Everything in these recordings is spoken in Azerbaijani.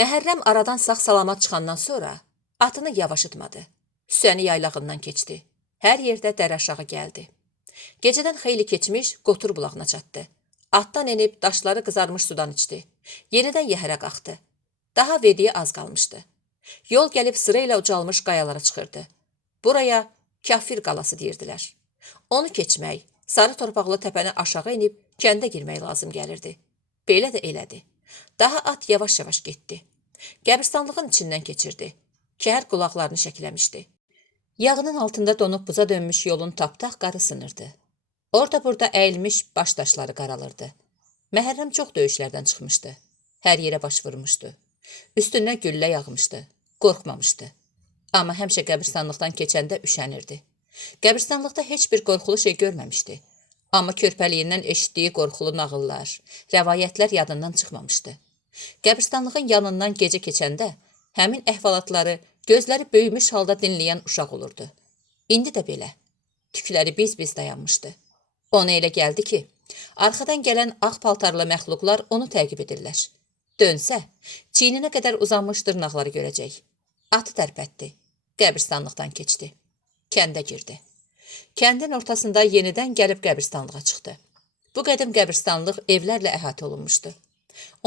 Məhərrəm aradan sağ-salamat çıxandan sonra atını yavaşıtmadı. Süsəni yaylağından keçdi. Hər yerdə dərə aşağı gəldi. Gecədən xeyli keçmiş Qotur bulağına çatdı. Atdan enib daşları qızarmış sudan içdi. Yenidən yəhərə qalxdı. Daha vediyə az qalmışdı. Yol gəlib sırayla ucalmış qayalara çıxırdı. Buraya Kafir qalası deyirdilər. Onu keçmək, sarı torpaqlı təpəni aşağı enib kəndə girmək lazım gəlirdi. Belə də elədi. Daha at yavaş-yavaş getdi. Qəbristanlığın içindən keçirdi. Kəhər qulaqlarını şəkləmişdi. Yağının altında donub buza dönmüş yolun tapdaq qarı sınırdı. Orada-burada əyilmiş baş daşları qaralırdı. Məhərrəm çox döyüşlərdən çıxmışdı. Hər yerə baş vurmuşdu. Üstündən güllə yağmışdı. Qorxmamışdı. Amma həmişə qəbristanlıqdan keçəndə üşənirdi. Qəbristanlıqda heç bir qorxulu şey görməmişdi. Amma körpəliyindən eşitdiyi qorxulu nağıllar, rəvayətlər yadından çıxmamışdı. Qəbristanlığın yanından gecə keçəndə həmin əhvalatları gözləri böyümüş halda dinləyən uşaq olurdu. İndi də belə. Tükləri biz-biz dayanmışdı. Ona elə gəldi ki, arxadan gələn ağ paltarlı məxluqlar onu təqib edirlər. Dönsə, çiyninə qədər uzanmış dırnaqları görəcək. Atı tərpətdi. Qəbristanlıqdan keçdi. Kəndə girdi. Kəndin ortasında yenidən gəlib qəbristanlığa çıxdı. Bu qədim qəbristanlıq evlərlə əhatə olunmuşdu.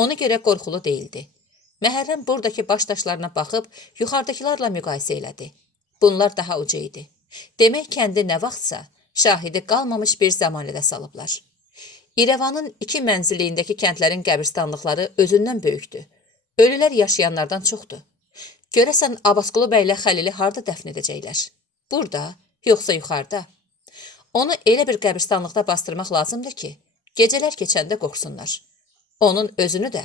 Ona görə qorxulu deyildi. Məhərrəm buradakı baş daşlarına baxıb yuxarıdakılarla müqayisə elədi. Bunlar daha uca idi. Demək kəndi nə vaxtsa şahidi qalmamış bir zəmanədə salıblar. İrəvanın 2 mənzilliyindəki kəndlərin qəbristanlıqları özündən böyükdür. Ölülər yaşayanlardan çoxdur. Görəsən Abbasqulu bəylə Xəlili harda dəfn edəcəklər? Burada, yoxsa yuxarıda? Onu elə bir qəbristanlıqda bastırmaq lazımdır ki, gecələr keçəndə qorxsunlar. Onun özünü də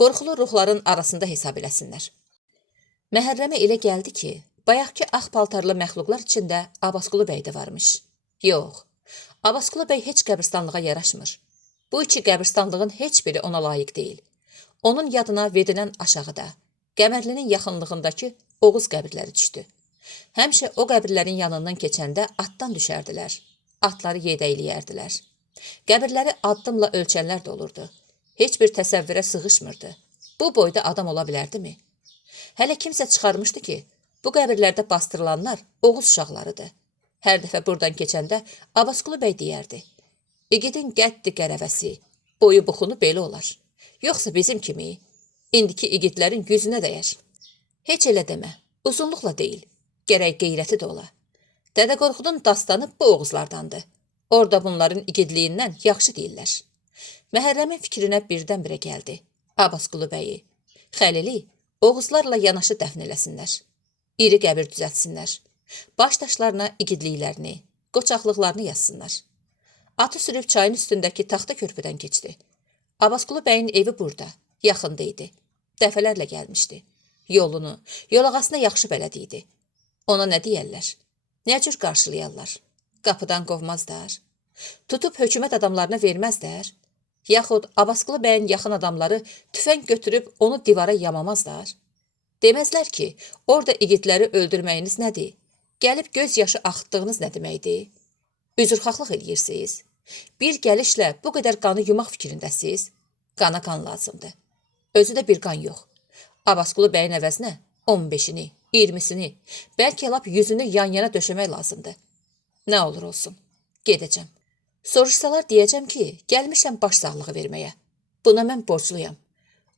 qorxulu ruhların arasında hesab eləsinlər. Məhərrəmə elə gəldi ki, bayaqki ağ paltarlı məxluqlar içində Abbasqulu bəy də varmış. Yox, Abbasqulu bəy heç qəbristanlığa yaraşmır. Bu iki qəbristanlığın heç biri ona layiq deyil. Onun yadına vedilən aşağıda, Qəmərlinin yaxınlığındakı Oğuz qəbirləri düşdü. Həmişə o qəbirlərin yanından keçəndə atdan düşərdilər. Atları yedəyləyərdilər. Qəbirləri addımla ölçənlər də olurdu. Heç bir təsəvvürə sığışmırdı. Bu boyda adam ola bilərdimi? Hələ kimsə çıxarmışdı ki, bu qəbirlərdə bastırılanlar Oğuz uşaqlarıdır. Hər dəfə buradan keçəndə Abbasqulu bəy deyərdi. İgidin qəddi qərəvəsi, boyu buxunu belə olar. Yoxsa bizim kimi, indiki igidlərin yüzünə dəyər. Heç elə demə, uzunluqla deyil, gərək qeyrəti də ola. Dədə Qorxudun dastanı bu Oğuzlardandır. Orada bunların igidliyindən yaxşı deyirlər. Məhərrəmin fikrinə birdən-birə gəldi. Abbasqulu bəyi, Xəlili Oğuzlarla yanaşı dəfn eləsinlər. İri qəbir düzəltsinlər. Baş daşlarına igidliklərini, qoçaqlıqlarını yazsınlar. Atı sürüb çayın üstündəki taxta körpüdən keçdi. Abbasqulu bəyin evi burada, yaxında idi. Dəfələrlə gəlmişdi. Yolunu, yolağasına yaxşı bələd idi. Ona nə deyərlər? Nə cür qarşılayarlar? Qapıdan qovmazlar. Tutub hökumət adamlarına verməzlər. Yaxud Abbasqulu bəyin yaxın adamları tüfəng götürüb onu divara yamamazlar. Deməzlər ki, orada igidləri öldürməyiniz nədir? Gəlib göz yaşı axıtdığınız nə deməkdir? Üzrxahlıq eləyirsiniz. Bir gəlişlə bu qədər qanı yumaq fikrindəsiz. Qana qan lazımdır. Özü də bir qan yox. Abbasqulu bəyin əvəzinə 15-ini, 20-sini, bəlkə lap 100-ünü yan-yana döşəmək lazımdır. Nə olur olsun, gedəcəm. Soruşsalar deyəcəm ki, gəlmişəm baş sağlığı verməyə. Buna mən borcluyam.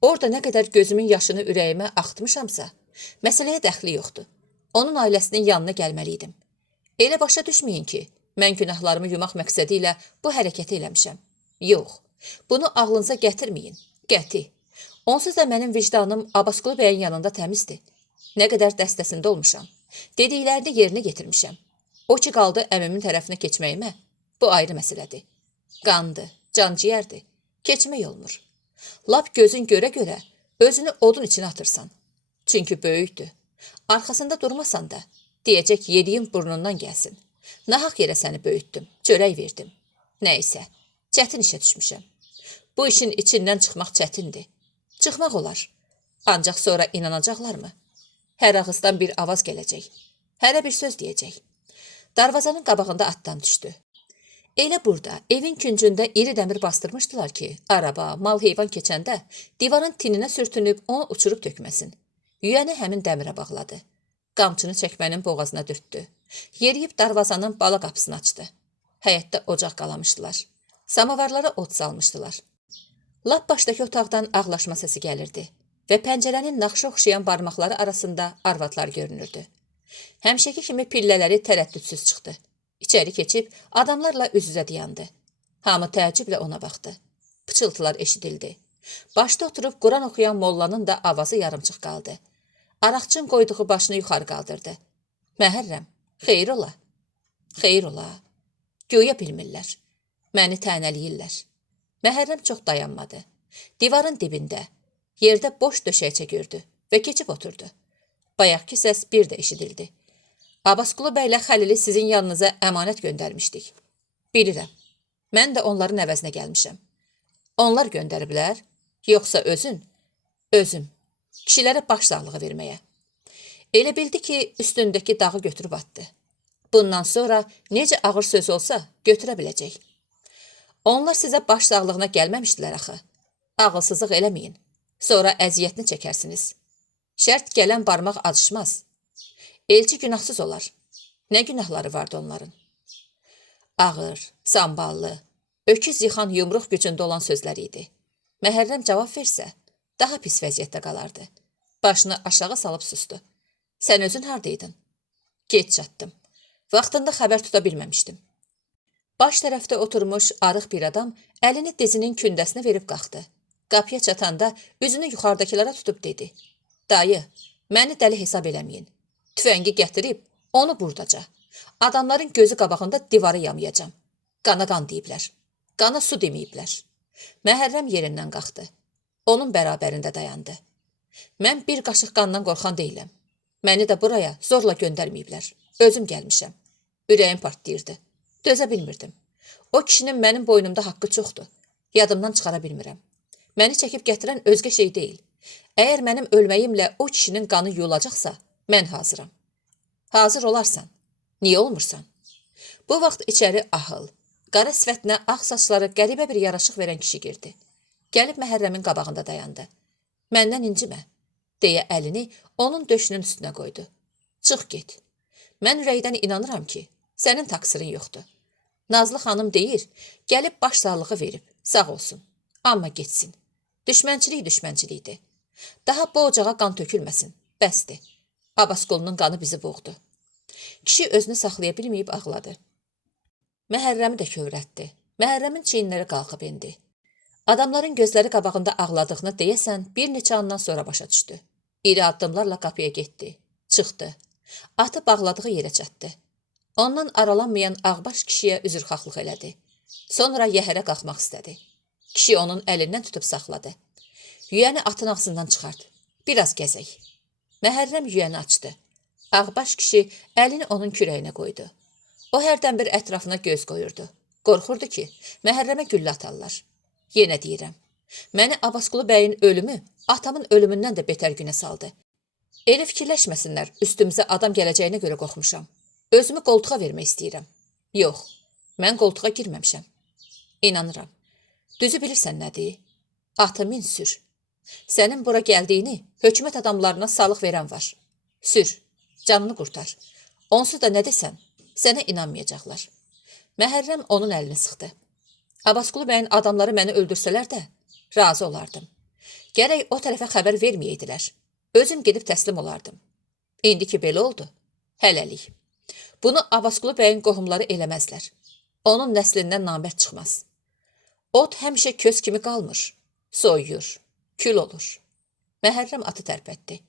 Orada nə qədər gözümün yaşını ürəyimə axıtmışamsa, məsələyə dəxli yoxdur. Onun ailəsinin yanına gəlməliydim. Elə başa düşməyin ki, mən günahlarımı yumaq məqsədi ilə bu hərəkəti eləmişəm. Yox, bunu ağlınıza gətirməyin, qəti. Onsuz da mənim vicdanım Abbasqulu bəyin yanında təmizdir. Nə qədər dəstəsində olmuşam. Dediklərini yerinə getirmişəm. O ki qaldı əmimin tərəfinə keçməyimə, bu ayrı məsələdir. Qandır, canciyərdir, keçmək olmur. Lap gözün görə-görə özünü odun içine atırsan. Çünkü böyükdür. Arxasında durmasan da, deyəcək yediyin burnundan gəlsin. Nahaq yerə səni böyütdüm, çörək verdim. Nəysə, çətin işə düşmüşəm. Bu işin içindən çıxmaq çətindir. Çıxmaq olar. Ancaq sonra inanacaqlarmı? Hər ağızdan bir avaz gələcək. Hərə bir söz deyəcək. Darvazanın qabağında atdan düşdü. Elə burada evin küncündə iri dəmir bastırmışdılar ki, araba, mal, heyvan keçəndə divarın tininə sürtünüb onu uçurub tökməsin. Yüyəni həmin dəmirə bağladı. Qamçını çəkmənin boğazına dürtdü. Yeriyib darvazanın bala qapısını açdı. Həyətdə ocaq qalamışdılar. Samavarlara od salmışdılar. Lap başdakı otaqdan ağlaşma səsi gəlirdi və pəncərənin naxşa oxşayan barmaqları arasında arvadlar görünürdü. Həmişəki kimi pillələri tərəddüdsüz çıxdı. İçəri keçib adamlarla üz-üzə dayandı. Hamı təəccüblə ona baxdı. Pıçıltılar eşidildi. Başda oturub Quran oxuyan mollanın da avazı yarımçıq qaldı. Araqçın qoyduğu başını yuxarı qaldırdı. Məhərrəm, xeyir ola. Xeyir ola. Göyə bilmirlər. Məni tənəliyirlər. Məhərrəm çox dayanmadı. Divarın dibində, yerdə boş döşəkçə gördü və keçib oturdu. Bayaqki səs bir də eşidildi. Abbasqulu bəylə Xəlili sizin yanınıza əmanət göndərmişdik. Bilirəm. Mən də onların əvəzinə gəlmişəm. Onlar göndəriblər, yoxsa özün? Özüm. Kişilərə baş sağlığı verməyə. Elə bildi ki, üstündəki dağı götürüb atdı. Bundan sonra necə ağır söz olsa götürə biləcək. Onlar sizə baş sağlığına gəlməmişdilər axı. Ağılsızlıq eləməyin. Sonra əziyyətini çəkərsiniz. Şərt gələn barmaq acışmaz. Elçi günahsız olar. Nə günahları vardı onların? Ağır, samballı, öküz yıxan yumruq gücündə olan sözlər idi. Məhərrəm cavab versə, daha pis vəziyyətdə qalardı. Başını aşağı salıb sustu. Sən özün hardaydın? Geç çatdım. Vaxtında xəbər tuta bilməmişdim. Baş tərəfdə oturmuş arıq bir adam əlini dizinin kündəsinə verib qalxdı. Qapıya çatanda üzünü yuxarıdakılara tutub dedi. Dayı, məni dəli hesab eləməyin. Tüfəngi gətirib, onu burdaca. Adamların gözü qabağında divarı yamayacam. Qana qan deyiblər. Qana su deməyiblər. Məhərrəm yerindən qalxdı. Onun bərabərində dayandı. Mən bir qaşıq qandan qorxan deyiləm. Məni də buraya zorla göndərməyiblər. Özüm gəlmişəm. Ürəyim partlayırdı. Dözə bilmirdim. O kişinin mənim boynumda haqqı çoxdur. Yadımdan çıxara bilmirəm. Məni çəkib gətirən özgə şey deyil. Əgər mənim ölməyimlə o kişinin qanı yuyulacaqsa, mən hazıram. Hazır olarsan. Niyə olmursan? Bu vaxt içəri ahıl, qara sifətinə ağ saçları qəribə bir yaraşıq verən kişi girdi. Gəlib Məhərrəmin qabağında dayandı. Məndən incimə, deyə əlini onun döşünün üstünə qoydu. Çıx get. Mən ürəkdən inanıram ki, sənin taksirin yoxdur. Nazlı xanım deyir, gəlib baş sağlığı verib, sağ olsun. Amma getsin. Düşmənçilik düşmənçilikdir. Daha bu ocağa qan tökülməsin. Bəsdir. Abbasqulunun qanı bizi boğdu. Kişi özünü saxlaya bilməyib ağladı. Məhərrəmi də kövrətdi. Məhərrəmin çiyinləri qalxıb indi. Adamların gözləri qabağında ağladığını deyəsən bir neçə andan sonra başa düşdü. İri addımlarla qapıya getdi. Çıxdı. Atı bağladığı yerə çatdı. Ondan aralanmayan ağbaş kişiyə üzrxahlıq elədi. Sonra yəhərə qalxmaq istədi. Kişi onun əlindən tutub saxladı. Yüyəni atın ağzından çıxart. Biraz gəzək. Məhərrəm yüyəni açdı. Ağbaş kişi əlini onun kürəyinə qoydu. O hərdən bir ətrafına göz qoyurdu. Qorxurdu ki, Məhərrəmə güllə atarlar. Yenə deyirəm, məni Abbasqulu bəyin ölümü atamın ölümündən də betər günə saldı. Elə fikirləşməsinlər, üstümüzə adam gələcəyinə görə qorxmuşam. Özümü qoltuğa vermək istəyirəm. Yox, mən qoltuğa girməmişəm. İnanıram. Düzü bilirsən nədir? Atı min sür. Sənin bura gəldiyini hökumət adamlarına salıq verən var. Sür, canını qurtar. Onsuz da nə desən, sənə inanmayacaqlar. Məhərrəm onun əlini sıxdı. Abbasqulu bəyin adamları məni öldürsələr də razı olardım. Gərək o tərəfə xəbər verməyəydilər. Özüm gedib təslim olardım. İndi ki belə oldu, hələlik. Bunu Abbasqulu bəyin qohumları eləməzlər. Onun nəslindən namərd çıxmaz. Ot həmişə köz kimi qalmır. Soyuyur, kül olur. Məhərrəm atı tərpətdi.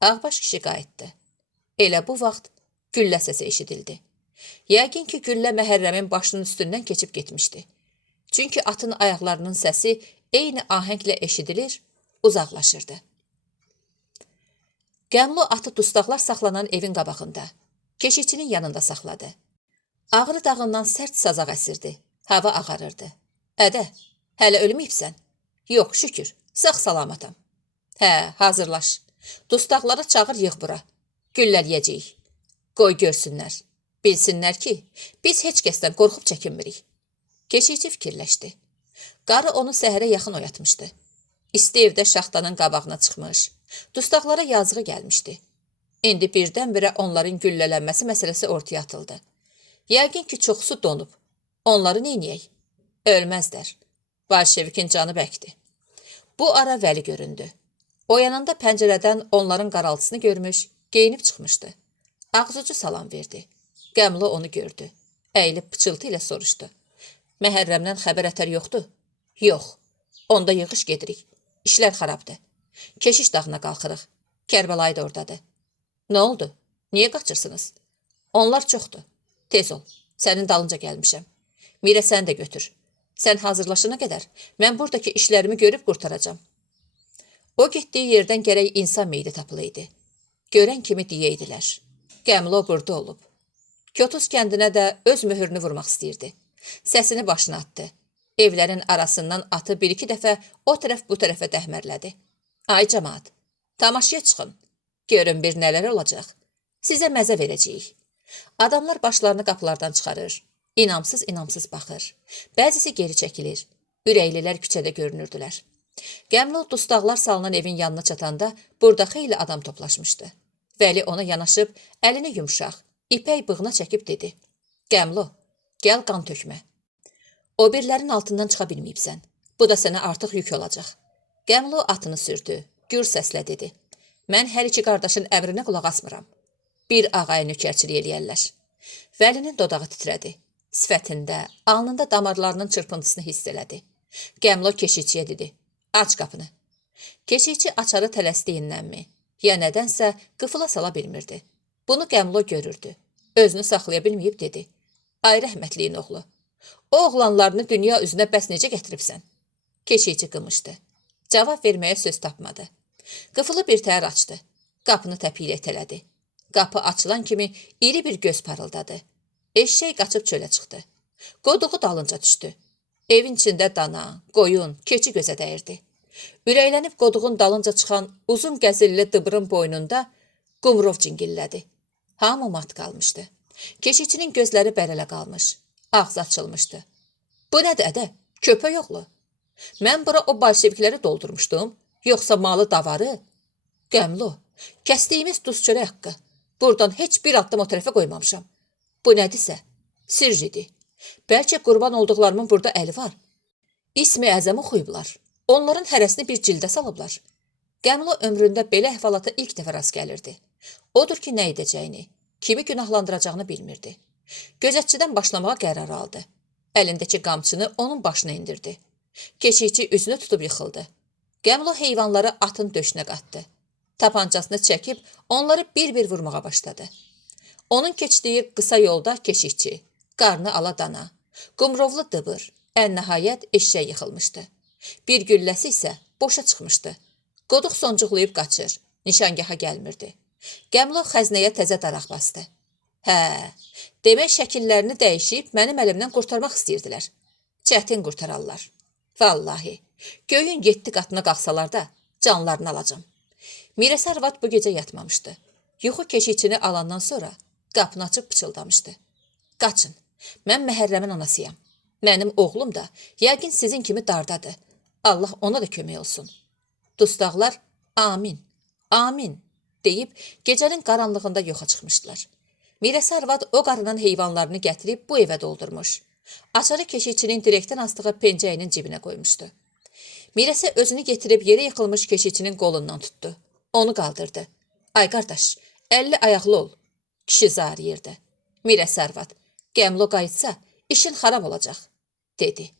Ağbaş kişi qayıtdı. Elə bu vaxt güllə səsi eşidildi. Yəqin ki, güllə Məhərrəmin başının üstündən keçib getmişdi. Çünki atın ayaqlarının səsi eyni ahənglə eşidilir, uzaqlaşırdı. Qəmlu atı dustaqlar saxlanan evin qabağında, keşikçinin yanında saxladı. Ağrı dağından sərt sazaq əsirdi, hava ağarırdı. Ədə, hələ ölməyibsən? Yox, şükür, sağ-salamatam. Hə, hazırlaş. Dustaqları çağır yığ bura. Güllələyəcəyik. Qoy görsünlər. Bilsinlər ki, biz heç kəsdən qorxub çəkinmirik. Keşikçi fikirləşdi. Qarı onu səhərə yaxın oyatmışdı. İsti evdə şaxtanın qabağına çıxmış. Dustaqlara yazığı gəlmişdi. İndi birdən-birə onların güllələnməsi məsələsi ortaya atıldı. Yəqin ki, çoxsu donub. Onları neyniyək? Ölməzlər. Bolşevikin canı bəkdi. Bu ara Vəli göründü. Oyananda pəncərədən onların qaraltısını görmüş, geyinib çıxmışdı. Ağzucu salam verdi. Qəmli onu gördü. Əyilib pıçıltı ilə soruşdu. Məhərrəmdən xəbər ətər yoxdur? Yox. Onda yığış gedirik. İşlər xarabdır. Keşiş dağına qalxırıq. Kərbəlayı da oradadır. Nə oldu? Niyə qaçırsınız? Onlar çoxdur. Tez ol. Sənin dalınca gəlmişəm. Mirə sən də götür. Sən hazırlaşana qədər mən buradakı işlərimi görüb qurtaracam. O getdiyi yerdən gərək insan meydi tapılıydı. Görən kimi deyeydilər. Qəmli o burada olub. Kotuz kəndinə də öz möhürünü vurmaq istəyirdi. Səsini başına atdı. Evlərin arasından atı bir-iki dəfə o tərəf bu tərəfə dəhmərlədi. Ay cəmaat, tamaşaya çıxın. Görün bir nələr olacaq. Sizə məzə verəcəyik. Adamlar başlarını qapılardan çıxarır. İnamsız baxır. Bəzisi geri çəkilir. Ürəklilər küçədə görünürdülər. Qəmli dustaqlar salınan evin yanına çatanda burada xeyli adam toplaşmışdı. Vəli ona yanaşıb, əlini yumşaq, ipək bığına çəkib dedi. Qəmli, gəl qan tökmə. O birlərin altından çıxa bilməyibsən. Bu da sənə artıq yük olacaq. Qəmli atını sürdü, gür səslə dedi. Mən hər iki qardaşın əmrinə qulaq asmıram. Bir ağaya nökərçilik eləyərlər. Vəlinin dodağı titrədi. Sifətində, alnında damarlarının çırpıntısını hiss elədi. Qəmli keşikçiyə dedi. Aç qapını. Keşikçi açarı tələsdiyindənmi, ya nədənsə qıfıla sala bilmirdi. Bunu Qəmli görürdü. Özünü saxlaya bilməyib dedi. Ay rəhmətliyin oğlu. O oğlanlarını dünya üzünə bəs necə gətiribsən? Keşikçi qımışdı. Cavab verməyə söz tapmadı. Qıfılı bir təhər açdı. Qapını təpiyə etələdi. Qapı açılan kimi iri bir göz parıldadı. Eşşək qaçıb çölə çıxdı. Qoduğu dalınca düşdü. Evin içində dana, qoyun, keçi gözə dəyirdi. Ürəklənib qoduğun dalınca çıxan uzun qəzilli dıbrın boynunda qumrov cingillədi. Hamı mat qalmışdı. Keşikçinin gözləri bərələ qalmış. Ağzı açılmışdı. Bu nədir ədə? Köpək oğlu. Mən bura o bolşevikləri doldurmuşdum, yoxsa malı davarı? Qəmli, kəsdiyimiz duz çörək haqqı. Buradan heç bir addım o tərəfə qoymamışam. Bu nədirsə? Sirridir. Bəlkə qurban olduqlarımın burada əli var. İsmi əzəm oxuyublar. Onların hərəsini bir cildə salıblar. Qəmli ömründə belə əhvalata ilk dəfə rast gəlirdi. Odur ki, nə edəcəyini, kimi günahlandıracağını bilmirdi. Gözətçidən başlamağa qərar aldı. Əlindəki qamçını onun başına indirdi. Keşikçi üzünü tutub yıxıldı. Qəmli heyvanları atın döşünə qatdı. Tapancasını çəkib onları bir-bir vurmağa başladı. Onun keçdiyi qısa yolda keşikçi, qarnı ala dana, qumrovlu dıbır, ən nəhayət eşşək yıxılmışdı. Bir gülləsi isə boşa çıxmışdı. Qoduq soncuqlayıb qaçır, nişangaha gəlmirdi. Qəmli xəznəyə təzə daraq bastı. Hə, demək şəkillərini dəyişib mənim əlimdən qurtarmaq istəyirdilər. Çətin qurtararlar. Vallahi, göyün 7 qatına qalxsalar da canlarını alacam. Mirəsi arvad bu gecə yatmamışdı. Yuxu keşikçini alandan sonra qapını açıb pıçıldamışdı. Qaçın, mən Məhərrəmin anasıyam. Mənim oğlum da yəqin sizin kimi dardadır. Allah ona da kömək olsun. Dustaqlar, amin, amin deyib gecənin qaranlığında yoxa çıxmışdılar. Mirəsi arvad o qarının heyvanlarını gətirib bu evə doldurmuş. Açarı keşikçinin direkdən asdığı pencəyinin cibinə qoymuşdu. Mirəsə özünü getirib yerə yıxılmış keşikçinin qolundan tutdu. Onu qaldırdı. Ay qardaş, 50 ayaqlı ol. Kişi zarıyırdı. Mirəsi arvad, Qəmli qayıtsa işin xarab olacaq, dedi.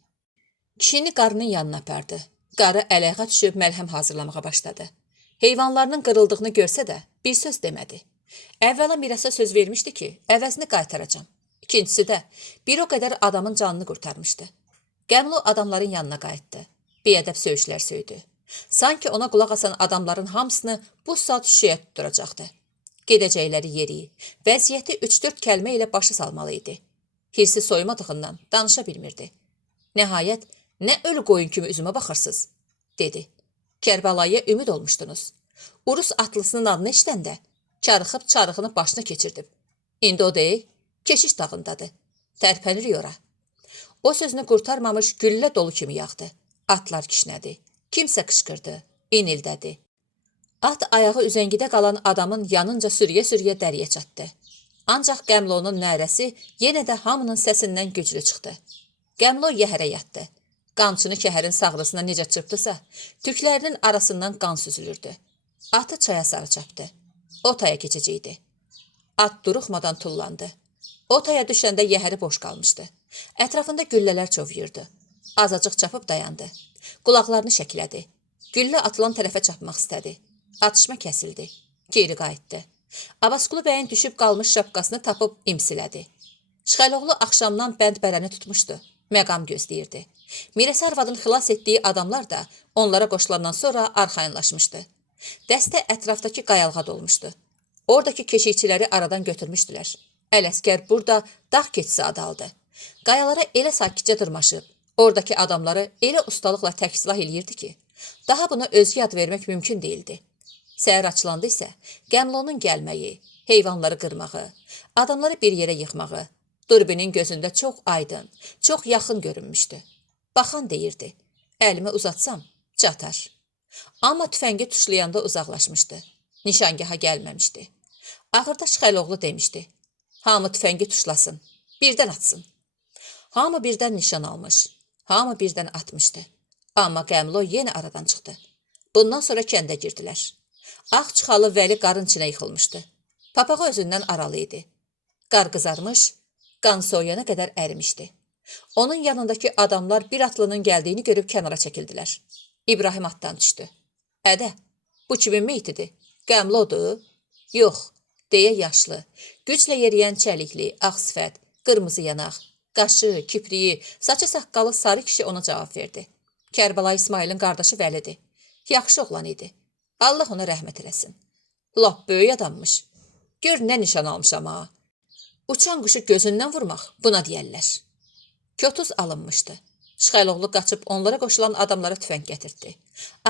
Kişini qarının yanına apardı. Qarı əl-ayağa düşüb məlhəm hazırlamağa başladı. Heyvanlarının qırıldığını görsə də bir söz demədi. Əvvəla Mirəsə söz vermişdi ki, əvəzini qaytaracam. İkincisi də bir o qədər adamın canını qurtarmışdı. Qəmli adamların yanına qayıtdı. Biyədəb söyüşlər söydü. Sanki ona qulaq asan adamların hamısını bu saat şüşəyə tutturacaqdı. Gedəcəkləri yeri, vəziyyəti 3-4 kəlmə ilə başa salmalı idi. Hirsi soymadığından danışa bilmirdi. Nəhayət, nə ölü qoyun kimi üzümə baxırsınız, dedi. Kərbalaya ümid olmuşdunuz. Urus atlısının adını eşidəndə çarıxıb çarıxını başına keçirdib. İndi o deyil, keşiş dağındadır. Tərpənir yora. O sözünü qurtarmamış güllə dolu kimi yağdı. Atlar kişnədi. Kimsə qışqırdı, inildədi. At ayağı üzəngidə qalan adamın yanınca sürüyə-sürüyə dəriyə çatdı. Ancaq Qəmlonun nərəsi yenə də hamının səsindən güclü çıxdı. Qəmlo yəhərə yatdı. Qamçını kəhərin sağrısına necə çırpdısa, tüklərinin arasından qan süzülürdü. Atı çaya sarı çapdı. O taya keçəcəkdi. At duruxmadan tullandı. O taya düşəndə yəhəri boş qalmışdı. Ətrafında güllələr çovuyurdu. Azacıq çapıb dayandı. Qulaqlarını şəklədi. Güllə atılan tərəfə çapmaq istədi. Atışma kəsildi. Geri qayıtdı. Abbasqulu bəyin düşüb qalmış şapkasını tapıb imsilədi. Şıxəloğlu axşamdan bənd bərəni tutmuşdu. Məqam gözləyirdi. Mirəsə arvadın xilas etdiyi adamlar da onlara qoşulandan sonra arxayınlaşmışdı. Dəstə ətrafdakı qayalığa dolmuşdu. Oradakı keşikçiləri aradan götürmüşdülər. Ələsgər burada dağ keçisi adı aldı. Qayalara elə sakitcə dırmaşıb, oradakı adamları elə ustalıqla təksilah eləyirdi ki, daha buna özgə ad vermək mümkün değildi. Səhər açılanda isə Qəmlonun gəlməyi, heyvanları qırmağı, adamları bir yerə yıxmağı, Durbinin gözündə çox aydın, çox yaxın görünmüşdü. Baxan deyirdi, əlimi uzatsam, çatar. Amma tüfəngi tuşlayanda uzaqlaşmışdı. Nişangaha gəlməmişdi. Axırda Şıxəloğlu demişdi, hamı tüfəngi tuşlasın, birdən atsın. Hamı birdən nişan almış, hamı birdən atmışdı. Amma Qəmlo yenə aradan çıxdı. Bundan sonra kəndə girdilər. Ağ çıxalı Vəli qarın içinə yıxılmışdı. Papağı özündən aralı idi. Qar qızarmış, qan soyuyana qədər ərimişdi. Onun yanındakı adamlar bir atlının gəldiyini görüb kənara çəkildilər. İbrahim atdan düşdü. Ədə, bu kimin meytidir? Qəmlodur? Yox, deyə yaşlı, güclə yeriyən çəlikli, ağ sifət, qırmızı yanaq, qaşı, kipriyi, saçı saqqalı sarı kişi ona cavab verdi. Kərbəlayı İsmailin qardaşı Vəlidir. Yaxşı oğlan idi. Allah ona rəhmət eləsin. Lap böyük adammış. Gör nə nişan almışam ha. Uçan quşu gözündən vurmaq buna deyərlər. Kötuz alınmışdı. Şıxəloğlu qaçıb onlara qoşulan adamlara tüfəng gətirdi.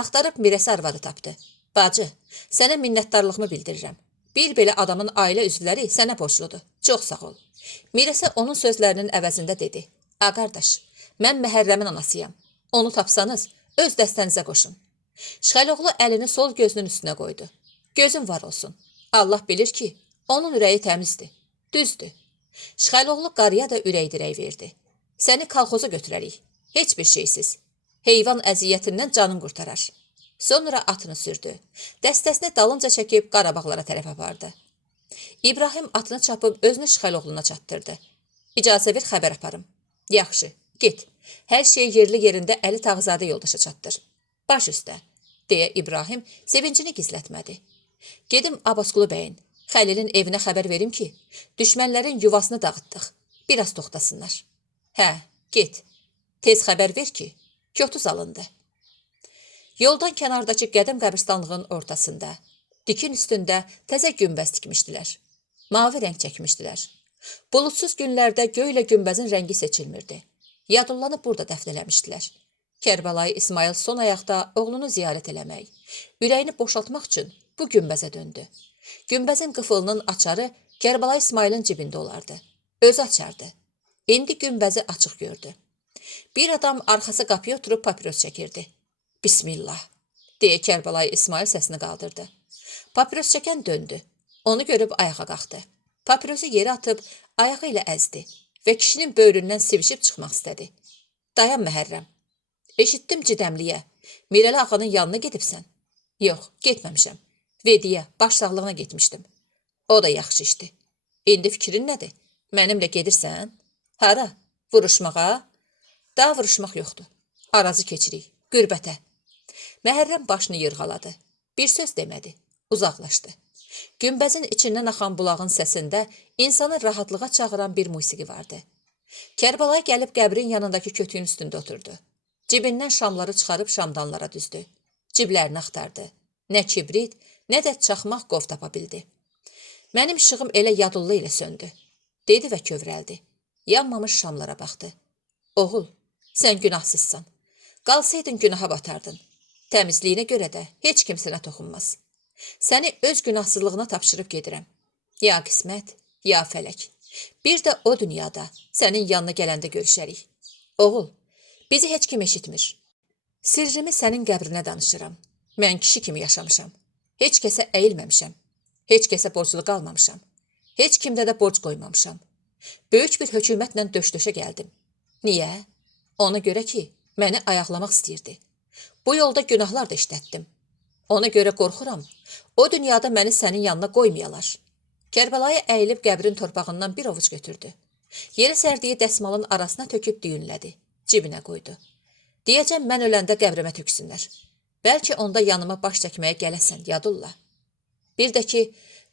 Axtarıb Mirəsə arvadı tapdı. Bacı, sənə minnətdarlığımı bildirirəm. Bir belə adamın ailə üzvləri sənə borcludur. Çox sağ ol. Mirəsə onun sözlərinin əvəzində dedi. A qardaş, mən Məhərrəmin anasıyam. Onu tapsanız, öz dəstənizə qoşun. Şıxəloğlu əlini sol gözünün üstünə qoydu. Gözün var olsun. Allah bilir ki, onun ürəyi təmizdir. Düzdür. Şıxəloğlu qarıya da ürək-dirək verdi. Səni kalxoza götürərik. Heç bir şeysiz. Heyvan əziyyətindən canın qurtarar. Sonra atını sürdü. Dəstəsini dalınca çəkib Qarabağlara tərəf apardı. İbrahim atını çapıb özünü Şıxəloğluna çatdırdı. İcazə ver xəbər aparım. Yaxşı, get. Hər şey yerli yerində Əli Tağzadə yoldaşı çatdır. Baş üstə, deyə İbrahim sevincini gizlətmədi. Gedim Abbasqulu bəyin, Xəlilin evinə xəbər verim ki, düşmənlərin yuvasını dağıtdıq. Biraz toxtasınlar. Hə, get. Tez xəbər ver ki, kötuz alındı. Yoldan kənardakı qədim qəbristanlığın ortasında, dikin üstündə təzə günbəz tikmişdilər. Mavi rəng çəkmişdilər. Bulutsuz günlərdə göylə günbəzin rəngi seçilmirdi. Yadullanıb burada dəfn eləmişdilər. Kərbəlayı İsmail son ayaqda oğlunu ziyarət eləmək, ürəyini boşaltmaq üçün bu günbəzə döndü. Günbəzin qıfılının açarı Kərbəlayı İsmailin cibində olardı. Özü açardı. İndi günbəzi açıq gördü. Bir adam arxası qapıya oturub papiros çəkirdi. Bismillah, deyə Kərbəlayı İsmail səsini qaldırdı. Papiros çəkən döndü. Onu görüb ayağa qalxdı. Papirosu yerə atıb ayağı ilə əzdi və kişinin böyründən sivişib çıxmaq istədi. Dayan Məhərrəm. Eşitdim cidəmliyə. Mirəli ağanın yanına gedibsən? Yox, getməmişəm. Vediyə, baş sağlığına getmişdim. O da yaxşı işdi. İndi fikrin nədir? Mənimlə gedirsən? Hara? Vuruşmağa? Daha vuruşmaq yoxdur. Arazı keçirik. Qürbətə. Məhərrəm başını yırğaladı. Bir söz demədi. Uzaqlaşdı. Günbəzin içindən axan bulağın səsində insanı rahatlığa çağıran bir musiqi vardı. Kərbalay gəlib qəbrin yanındakı kötüyün üstündə oturdu. Cibindən şamları çıxarıb şamdanlara düzdü. Ciblərini axtardı. Nə kibrit, nə də çaxmaq qov tapa bildi. Mənim işığım elə yadullu ilə söndü, dedi və kövrəldi. Yanmamış şamlara baxdı. Oğul, sən günahsızsan. Qalsaydın günaha batardın. Təmizliyinə görə də heç kim sənə toxunmaz. Səni öz günahsızlığına tapşırıb gedirəm. Ya qismət, ya fələk. Bir də o dünyada sənin yanına gələndə görüşərik. Oğul, bizi heç kim eşitmir. Sirrimi sənin qəbrinə danışıram. Mən kişi kimi yaşamışam. Heç kəsə əyilməmişəm. Heç kəsə borclu qalmamışam. Heç kimdə də borc qoymamışam. Böyük bir hökumətlə döş-döşə gəldim. Niyə? Ona görə ki, məni ayaqlamaq istəyirdi. Bu yolda günahlar da işlətdim. Ona görə qorxuram, o dünyada məni sənin yanına qoymayalar. Kərbəlayı əyilib qəbrin torpağından bir ovuc götürdü. Yeri sərdiyi dəsmalın arasına töküb düyünlədi. Cibinə qoydu. Deyəcəm, mən öləndə qəbrimə töksünlər. Bəlkə onda yanıma baş çəkməyə gələsən, yadulla. Bir də ki,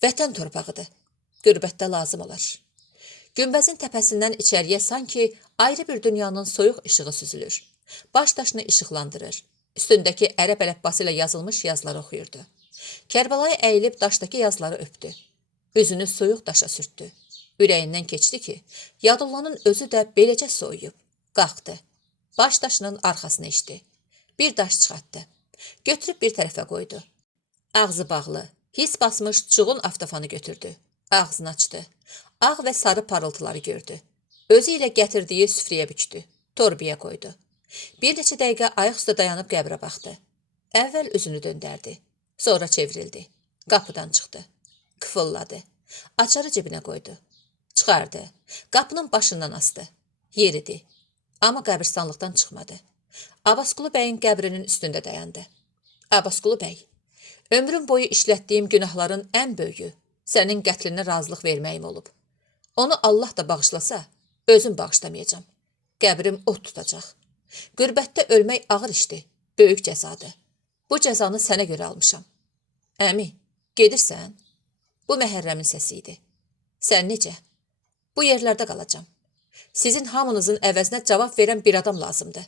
vətən torpağıdır. Qürbətdə lazım olar. Günbəzin təpəsindən içəriyə sanki ayrı bir dünyanın soyuq işığı süzülür. Baş daşını işıqlandırır. Üstündəki ərəb əlifbası ilə yazılmış yazıları oxuyurdu. Kərbəlayı əyilib daşdakı yazıları öpdü. Üzünü soyuq daşa sürtdü. Ürəyindən keçdi ki, Yadullanın özü də beləcə soyuyub. Qalxdı. Baş daşının arxasına içdi. Bir daş çıxartdı. Götürüb bir tərəfə qoydu. Ağzı bağlı, his basmış çuğun aftafanı götürdü. Ağzını açdı. Ağ və sarı parıltıları gördü. Özü ilə gətirdiyi süfrəyə bükdü. Torbaya qoydu. Bir neçə dəqiqə ayaq üstə dayanıb qəbrə baxdı. Əvvəl üzünü döndərdi. Sonra çevrildi. Qapıdan çıxdı. Qıfılladı. Açarı cibinə qoydu. Çıxardı. Qapının başından asdı. Yeridi. Amma qəbirstanlıqdan çıxmadı. Abbasqulu bəyin qəbrinin üstündə dayandı. Abbasqulu bəy, ömrüm boyu işlətdiyim günahların ən böyüyü sənin qətlinə razılıq verməyim olub. Onu Allah da bağışlasa, özüm bağışlamayacam. Qəbrim od tutacaq. Qürbətdə ölmək ağır işdir, böyük cəzadır. Bu cəzanı sənə görə almışam. Əmi, gedirsən? Bu Məhərrəmin səsi idi. Sən necə? Bu yerlərdə qalacam. Sizin hamınızın əvəzinə cavab verən bir adam lazımdır.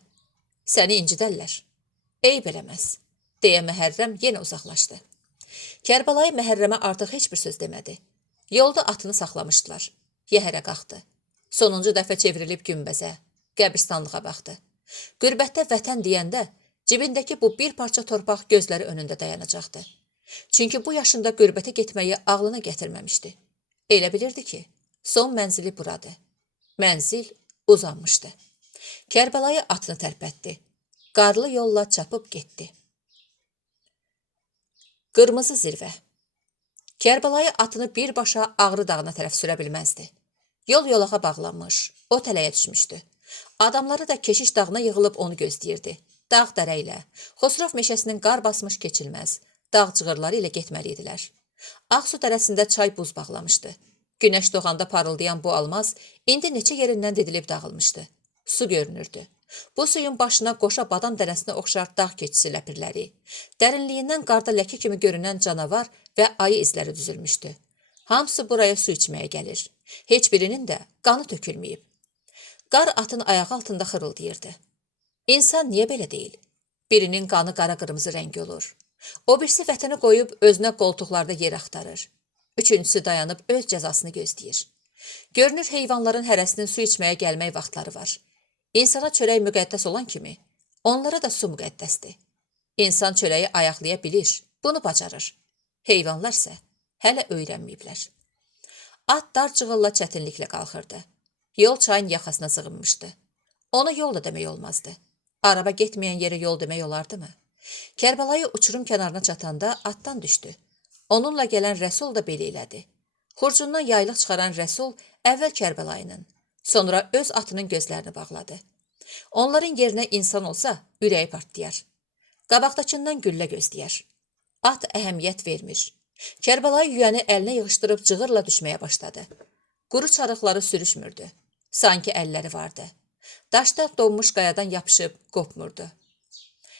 Səni incidərlər. Eyb eləməz, deyə Məhərrəm yenə uzaqlaşdı. Kərbəlayı Məhərrəmə artıq heç bir söz demədi. Yolda atını saxlamışdılar. Yəhərə qalxdı. Sonuncu dəfə çevrilib günbəzə, qəbirstanlığa baxdı. Qürbətdə vətən deyəndə cibindəki bu bir parça torpaq gözləri önündə dayanacaqdı. Çünki bu yaşında qürbətə getməyi ağlına gətirməmişdi. Elə bilirdi ki, son mənzili buradır. Mənzil uzanmışdı. Kərbəlayı atını tərpətdi. Qarlı yolla çapıb getdi. Qırmızı zirvə. Kərbəlayı atını birbaşa Ağrı dağına tərəf sürə bilməzdi. Yol yolağa bağlanmış, o tələyə düşmüşdü. Adamları da Keşiş dağına yığılıb onu gözləyirdi. Dağ dərə ilə, Xosrov meşəsinin qar basmış keçilməz, dağ cığırları ilə getməliydilər. Ağsu dərəsində çay buz bağlamışdı. Günəş doğanda parıldayan bu almaz indi neçə yerindən didilib dağılmışdı. Su görünürdü. Bu suyun başına qoşa badan dərəsinə oxşar dağ keçisi ləpirləri, dərinliyindən qarda ləkə kimi görünən canavar və ayı izləri düzülmüşdü. Hamısı buraya su içməyə gəlir. Heç birinin də qanı tökülməyib. Qar atın ayağı altında xırıldayırdı. İnsan niyə belə deyil? Birinin qanı qara-qırmızı rəngi olur. O birisi vətəni qoyub özünə qoltuqlarda yer axtarır. Üçüncüsü dayanıb öz cəzasını gözləyir. Görünür heyvanların hərəsinin su içməyə gəlmək vaxtları var. İnsana çörək müqəddəs olan kimi, onlara da su müqəddəsdir. İnsan çörəyi ayaqlaya bilir, bunu bacarır. Heyvanlar isə hələ öyrənməyiblər. At dar cığılla çətinliklə qalxırdı. Yol çayın yaxasına sığınmışdı. Ona yol da demək olmazdı. Araba getməyən yerə yol demək olardımı? Kərbəlayı uçurum kənarına çatanda atdan düşdü. Onunla gələn Rəsul da belə elədi. Xurcundan yaylıq çıxaran Rəsul əvvəl Kərbəlayının, sonra öz atının gözlərini bağladı. Onların yerinə insan olsa ürəyi partlayar. Qabaqdakından güllə gözləyər. At əhəmiyyət vermir. Kərbəlayı yüyəni əlinə yığışdırıb cığırla düşməyə başladı. Quru çarıqları sürüşmürdü. Sanki əlləri vardı. Daşda donmuş qayadan yapışıb qopmurdu.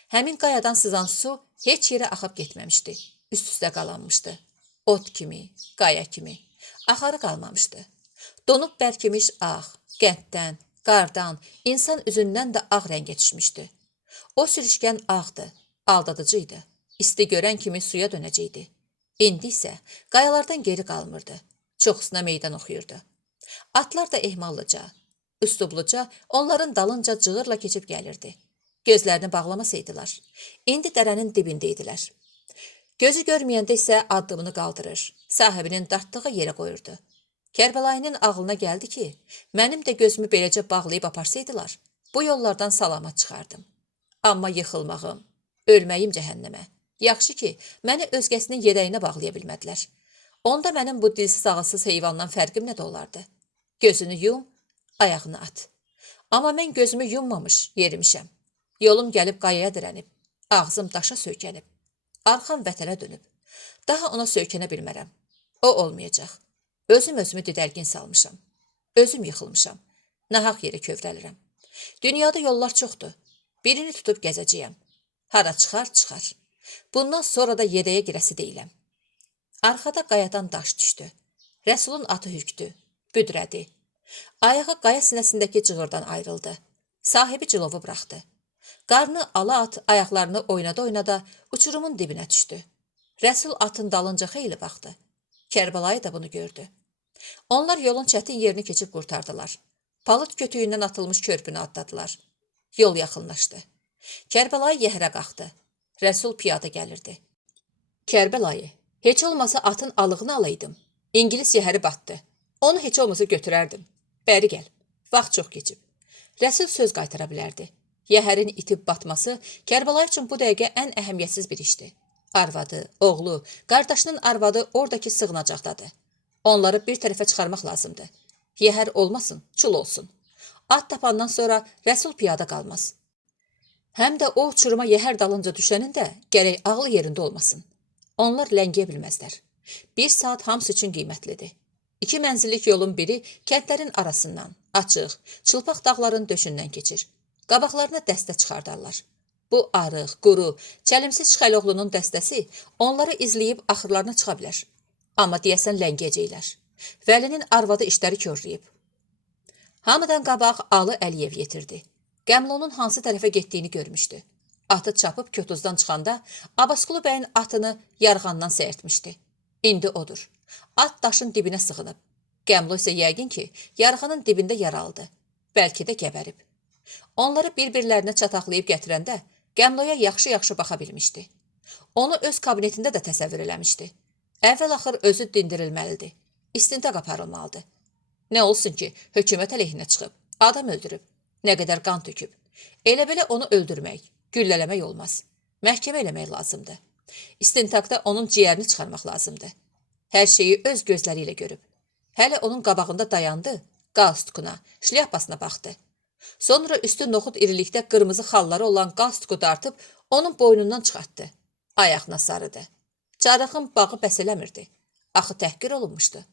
Həmin qayadan sızan su heç yerə axıb getməmişdi. Üst-üstə qalanmışdı. Ot kimi, qaya kimi. Axarı qalmamışdı. Donub bərkimiş ağ, qənddən, qardan, insan üzündən də ağ rəngə düşmüşdü. O sürüşkən ağdı, aldadıcıydı. İsti görən kimi suya dönəcəkdi. İndi isə qayalardan geri qalmırdı. Çoxusuna meydan oxuyurdu. Atlar da ehmallıca, üslubluca onların dalınca cığırla keçib gəlirdi. Gözlərini bağlamasaydılar, indi dərənin dibində idilər. Gözü görməyəndə isə addımını qaldırır, sahibinin dartdığı yerə qoyurdu. Kərbəlayının ağlına gəldi ki, mənim də gözümü beləcə bağlayıb aparsaydılar, Bu yollardan salamat çıxardım. Amma yıxılmağım, ölməyim cəhənnəmə. Yaxşı ki, məni özgəsinin yedəyinə bağlaya bilmədilər. Onda mənim bu dilsiz ağılsız heyvandan fərqim nə də olardı? Gözünü yum, ayağını at. Amma mən gözümü yummamış yerimişəm. Yolum gəlib qayaya dirənib, ağzım daşa söykənib, arxam vətənə dönüb. Daha ona söykənə bilmərəm. O olmayacaq. Özümü didərgin salmışam. Özüm yıxılmışam. Nahaq yerə kövrəlirəm. Dünyada yollar çoxdur. Birini tutub gəzəcəyəm. Hara çıxar, çıxar. Bundan sonra da yedəyə girəsi deyiləm. Arxada qayadan daş düşdü. Rəsulun atı hürkdü, büdrədi. Ayağı qaya sinəsindəki cığırdan ayrıldı. Sahibi cilovu buraxdı. Qarnı ala at ayaqlarını oynada-oynada uçurumun dibinə düşdü. Rəsul atın dalınca xeyli baxdı. Kərbəlayı da bunu gördü. Onlar yolun çətin yerini keçib qurtardılar. Palıd kötüyündən atılmış körpünü atladılar. Yol yaxınlaşdı. Kərbəlayı yəhərə qalxdı. Rəsul piyada gəlirdi. Kərbəlayı, heç olmasa atın alığını alaydım. İngilis yəhəri batdı. Onu heç olmasa götürərdim. Bəri gəl, vaxt çox keçib. Rəsul söz qaytara bilərdi. Yəhərin itib batması Kərbəlayı üçün bu dəqiqə ən əhəmiyyətsiz bir işdir. Arvadı, oğlu, qardaşının arvadı oradakı sığınacaqdadır. Onları bir tərəfə çıxarmaq lazımdır. Yəhər olmasın, çul olsun. At tapandan sonra Rəsul piyada qalmaz. Həm də o uçuruma yəhər dalınca düşənin də gərək ağlı yerində olmasın. Onlar ləngiyə bilməzlər. Bir saat hamısı üçün qiymətlidir. 2 mənzillik yolun biri kəndlərin arasından, açıq, çılpaq dağların döşündən keçir. Qabaqlarına dəstə çıxardarlar. Bu arıq, quru, çəlimsiz Şixəloğlunun dəstəsi onları izləyib axırlarına çıxa bilər. Amma deyəsən ləngiyəcəklər. Vəlinin arvadı işləri körləyib. Hamıdan qabaq Alı Əliyev yetirdi. Qəmlunun hansı tərəfə getdiyini görmüşdü. Atı çapıb kötuzdan çıxanda Abbasqulu bəyin atını yarğandan səyirtmişdi. İndi odur. At daşın dibinə sığınıb. Qəmlu isə yəqin ki, yarğanın dibində yaraldı. Bəlkə də gəbərib. Onları bir-birlərinə çataqlayıb gətirəndə Qəmloya yaxşı-yaxşı baxa bilmişdi. Onu öz kabinetində də təsəvvür eləmişdi. Əvvəl-axır özü dindirilməlidir. İstintaq aparılmalıdır. Nə olsun ki, hökumət əleyhinə çıxıb, adam öldürüb, nə qədər qan töküb. Elə-belə onu öldürmək, güllələmək olmaz. Məhkəmə eləmək lazımdır. İstintaqda onun ciyərini çıxarmaq lazımdır. Hər şeyi öz gözləri ilə görüb. Hələ onun qabağında dayandı, qalstukuna, şlyapasına baxdı. Sonra üstü noxud irilikdə qırmızı xalları olan qalstuku dartıb onun boynundan çıxartdı. Ayağına sarıdı. Carıxın bağı bəs eləmirdi. Axı təhqir olunmuşdu.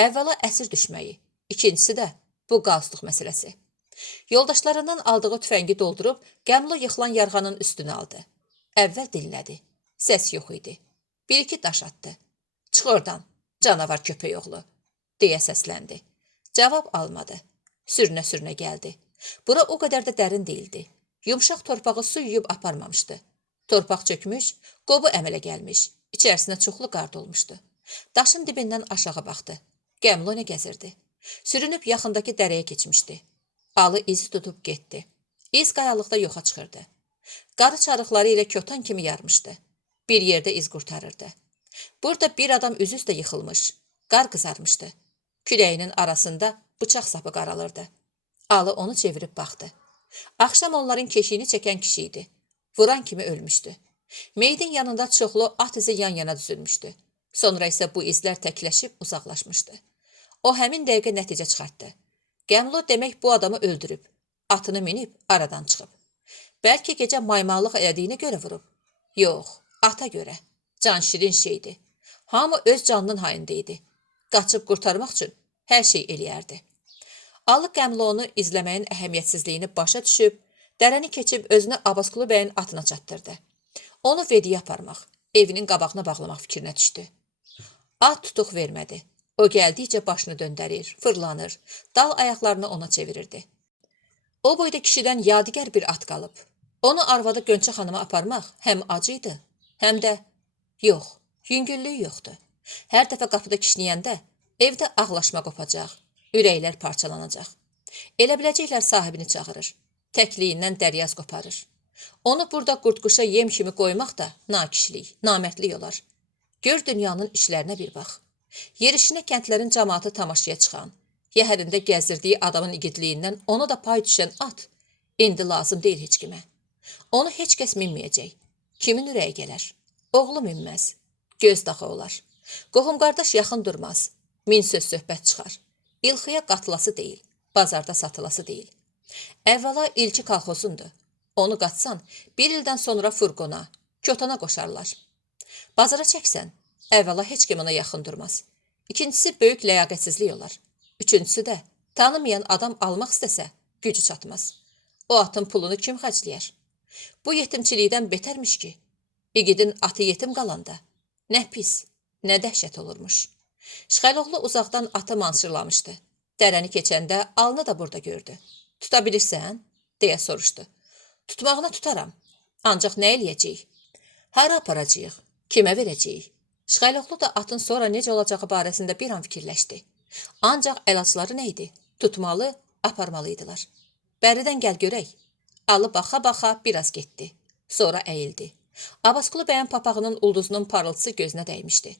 Əvvəla əsir düşməyi, ikincisi də bu qalstuk məsələsi. Yoldaşlarından aldığı tüfəngi doldurub Qəmlu yıxılan yarğanın üstünə aldı. Əvvəl dinlədi. Səs yox idi. Bir-iki daş atdı. Çıx oradan, canavar köpək oğlu, deyə səsləndi. Cavab almadı. Sürünə-sürünə gəldi. Bura o qədər də dərin değildi. Yumşaq torpağı su yuyub aparmamışdı. Torpaq çökmüş, qobu əmələ gəlmiş, içərisinə çoxlu qard olmuşdu. Daşın dibindən aşağı baxdı. Qəmlu nə gəzirdi. Sürünüb yaxındakı dərəyə keçmişdi. Alı izi tutub getdi. İz qayalıqda yoxa çıxırdı. Qarı çarıqları ilə kötan kimi yarmışdı. Bir yerdə iz qurtarırdı. Burada bir adam üzü üstə yıxılmış. Qar qızarmışdı. Küləyinin arasında bıçaq sapı qaralırdı. Alı onu çevirib baxdı. Axşam onların keşiyini çəkən kişi idi. Vuran kimi ölmüşdü. Meydin yanında çoxlu at izi yan-yana düzülmüşdü. Sonra isə bu izlər təkləşib uzaqlaşmışdı. O həmin dəqiqə nəticə çıxartdı. Qəmlu demək bu adamı öldürüb. Atını minib aradan çıxıb. Bəlkə gecə maymalıq elədiyinə görə vurub. Yox, ata görə. Can şirin şeydi. Hamı öz canının hayında idi. Qaçıb qurtarmaq üçün hər şey eləyərdi. Alı Qəmlu onu izləməyin əhəmiyyətsizliyini başa düşüb, dərəni keçib özünü Abbasqulu bəyin atına çatdırdı. Onu vediyə aparmaq, evinin qabağına bağlamaq fikrinə düşdü. At tutuq vermədi. O gəldikcə başını döndərir, fırlanır, dal ayaqlarını ona çevirirdi. O boyda kişidən yadigar bir at qalıb. Onu arvadı Gönçə xanıma aparmaq həm acıydı, həm də yox, yüngüllüyü yoxdu. Hər dəfə qapıda kişniyəndə evdə ağlaşma qopacaq, ürəklər parçalanacaq. Elə biləcəklər sahibini çağırır, təkliyindən dəryaz qoparır. Onu burada qurtquşa yem kimi qoymaq da nakişlik, namərdlik olar. Gör dünyanın işlərinə bir bax. Yerişinə kəndlərin cəmaatı tamaşaya çıxan, yəhərində gəzdirdiyi adamın igidliyindən ona da pay düşən at, İndi lazım deyil heç kimə. Onu heç kəs minməyəcək. Kimin ürəyi gələr? Oğlu minməz. Göz dağı olar. Qohum-qardaş yaxın durmaz. Min söz söhbət çıxar. İlxıya qatılası deyil, bazarda satılası deyil. Əvvəla ilki kolxozundur. Onu qatsan, bir ildən sonra furqona, kötana qoşarlar. Bazara çəksən, əvvəla heç kim ona yaxın durmaz. İkincisi, böyük ləyaqətsizlik olar. Üçüncüsü də, tanımayan adam almaq istəsə, gücü çatmaz. O atın pulunu kim xərcləyər? Bu yetimçilikdən betərmiş ki, igidin atı yetim qalanda, nə pis, nə dəhşət olurmuş. Şıxəloğlu uzaqdan atı manşırlamışdı. Dərəni keçəndə alnı da burada gördü. Tuta bilirsən? Deyə soruşdu. Tutmağına tutaram. Ancaq nə eləyəcəyik? Hara aparacağıq? Kimə verəcəyik? Şıxəloğlu da atın sonra necə olacağı barəsində bir an fikirləşdi. Ancaq əlacları nə idi? Tutmalı, aparmalıydılar. Bəridən gəl görək. Alı baxa-baxa biraz getdi. Sonra əyildi. Abbasqulu bəyin papağının ulduzunun parıltısı gözünə dəymişdi.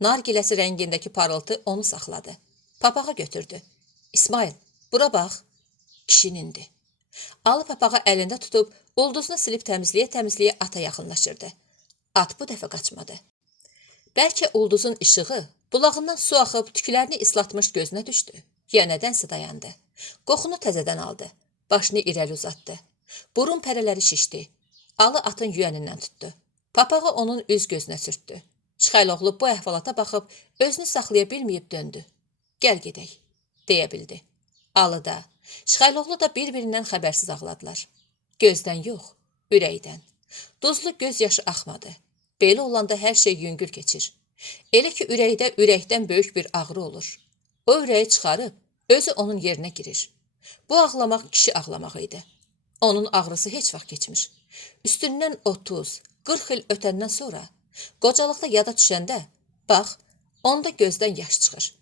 Nargiləsi rəngindəki parıltı onu saxladı. Papağı götürdü. İsmail, bura bax. Kişinindi. Alı papağı əlində tutub, ulduzunu silib təmizləyə-təmizləyə ata yaxınlaşırdı. At bu dəfə qaçmadı. Bəlkə ulduzun işığı bulağından su axıb tüklərini islatmış gözünə düşdü. Ya nədənsə dayandı. Qoxunu təzədən aldı. Başını irəli uzatdı. Burun pərələri şişdi. Alı atın yüyənindən tutdu. Papağı onun üz gözünə sürtdü. Şıxəloğlu bu əhvalata baxıb özünü saxlaya bilməyib döndü. Gəl gedək, deyə bildi. Alı da, Şıxəloğlu da bir-birindən xəbərsiz ağladılar. Gözdən yox, ürəkdən. Duzlu göz yaşı axmadı. Belə olanda hər şey yüngül keçir. Elə ki, ürəkdən böyük bir ağrı olur. O ürəyi çıxarıb, özü onun yerinə girir. Bu ağlamaq kişi ağlamağı idi. Onun ağrısı heç vaxt keçmiş. Üstündən 30-40 il ötəndən sonra, qocalıqda yada düşəndə, bax, onda gözdən yaş çıxır.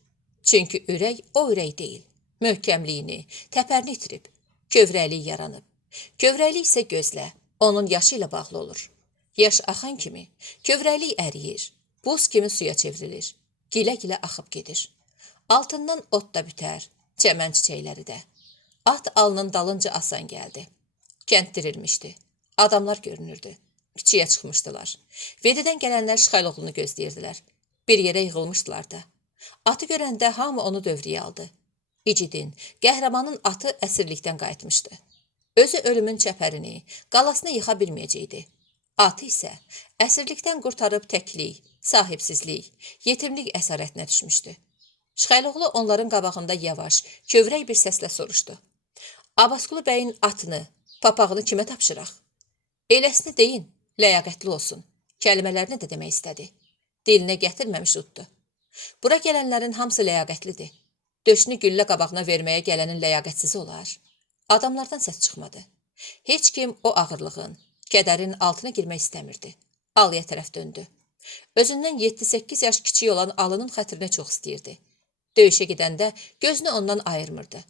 Çünki ürək o ürək deyil. Möhkəmliyini, təpərini itirib, kövrəlik yaranıb. Kövrəlik isə gözlə, onun yaşı ilə bağlı olur. Yaş axan kimi, kövrəlik əriyir, buz kimi suya çevrilir, gilə-gilə axıb gedir. Altından ot da bitər, çəmən çiçəkləri də. At alnın dalınca asan gəldi. Kənd dirilmişdi. Adamlar görünürdü. Küçüyə çıxmışdılar. Vedidən gələnlər Şıxəloğlunu gözləyirdilər. Bir yerə yığılmışdılar da. Atı görəndə hamı onu dövrəyə aldı. İcidin, qəhrəmanın atı əsirlikdən qayıtmışdı. Özü ölümün çəpərini, qalasını yıxa bilməyəcəkdi. Atı isə əsirlikdən qurtarıb təklik, sahibsizlik, yetimlik əsarətinə düşmüşdü. Şıxəloğlu onların qabağında yavaş, kövrək bir səslə soruşdu. Abbasqulu bəyin atını, papağını kimə tapşıraq? Eləsini deyin, ləyaqətli olsun. Kəlmələrini də demək istədi. Dilinə gətirməmiş utdu. Bura gələnlərin hamısı ləyaqətlidir. Döşünü güllə qabağına verməyə gələnin ləyaqətsizi olar. Adamlardan səs çıxmadı. Heç kim o ağırlığın, kədərin altına girmək istəmirdi. Alıya tərəf döndü. Özündən 7-8 yaş kiçik olan Alının xətrini çox istəyirdi. Döyüşə gedəndə gözünü ondan ayırmırdı.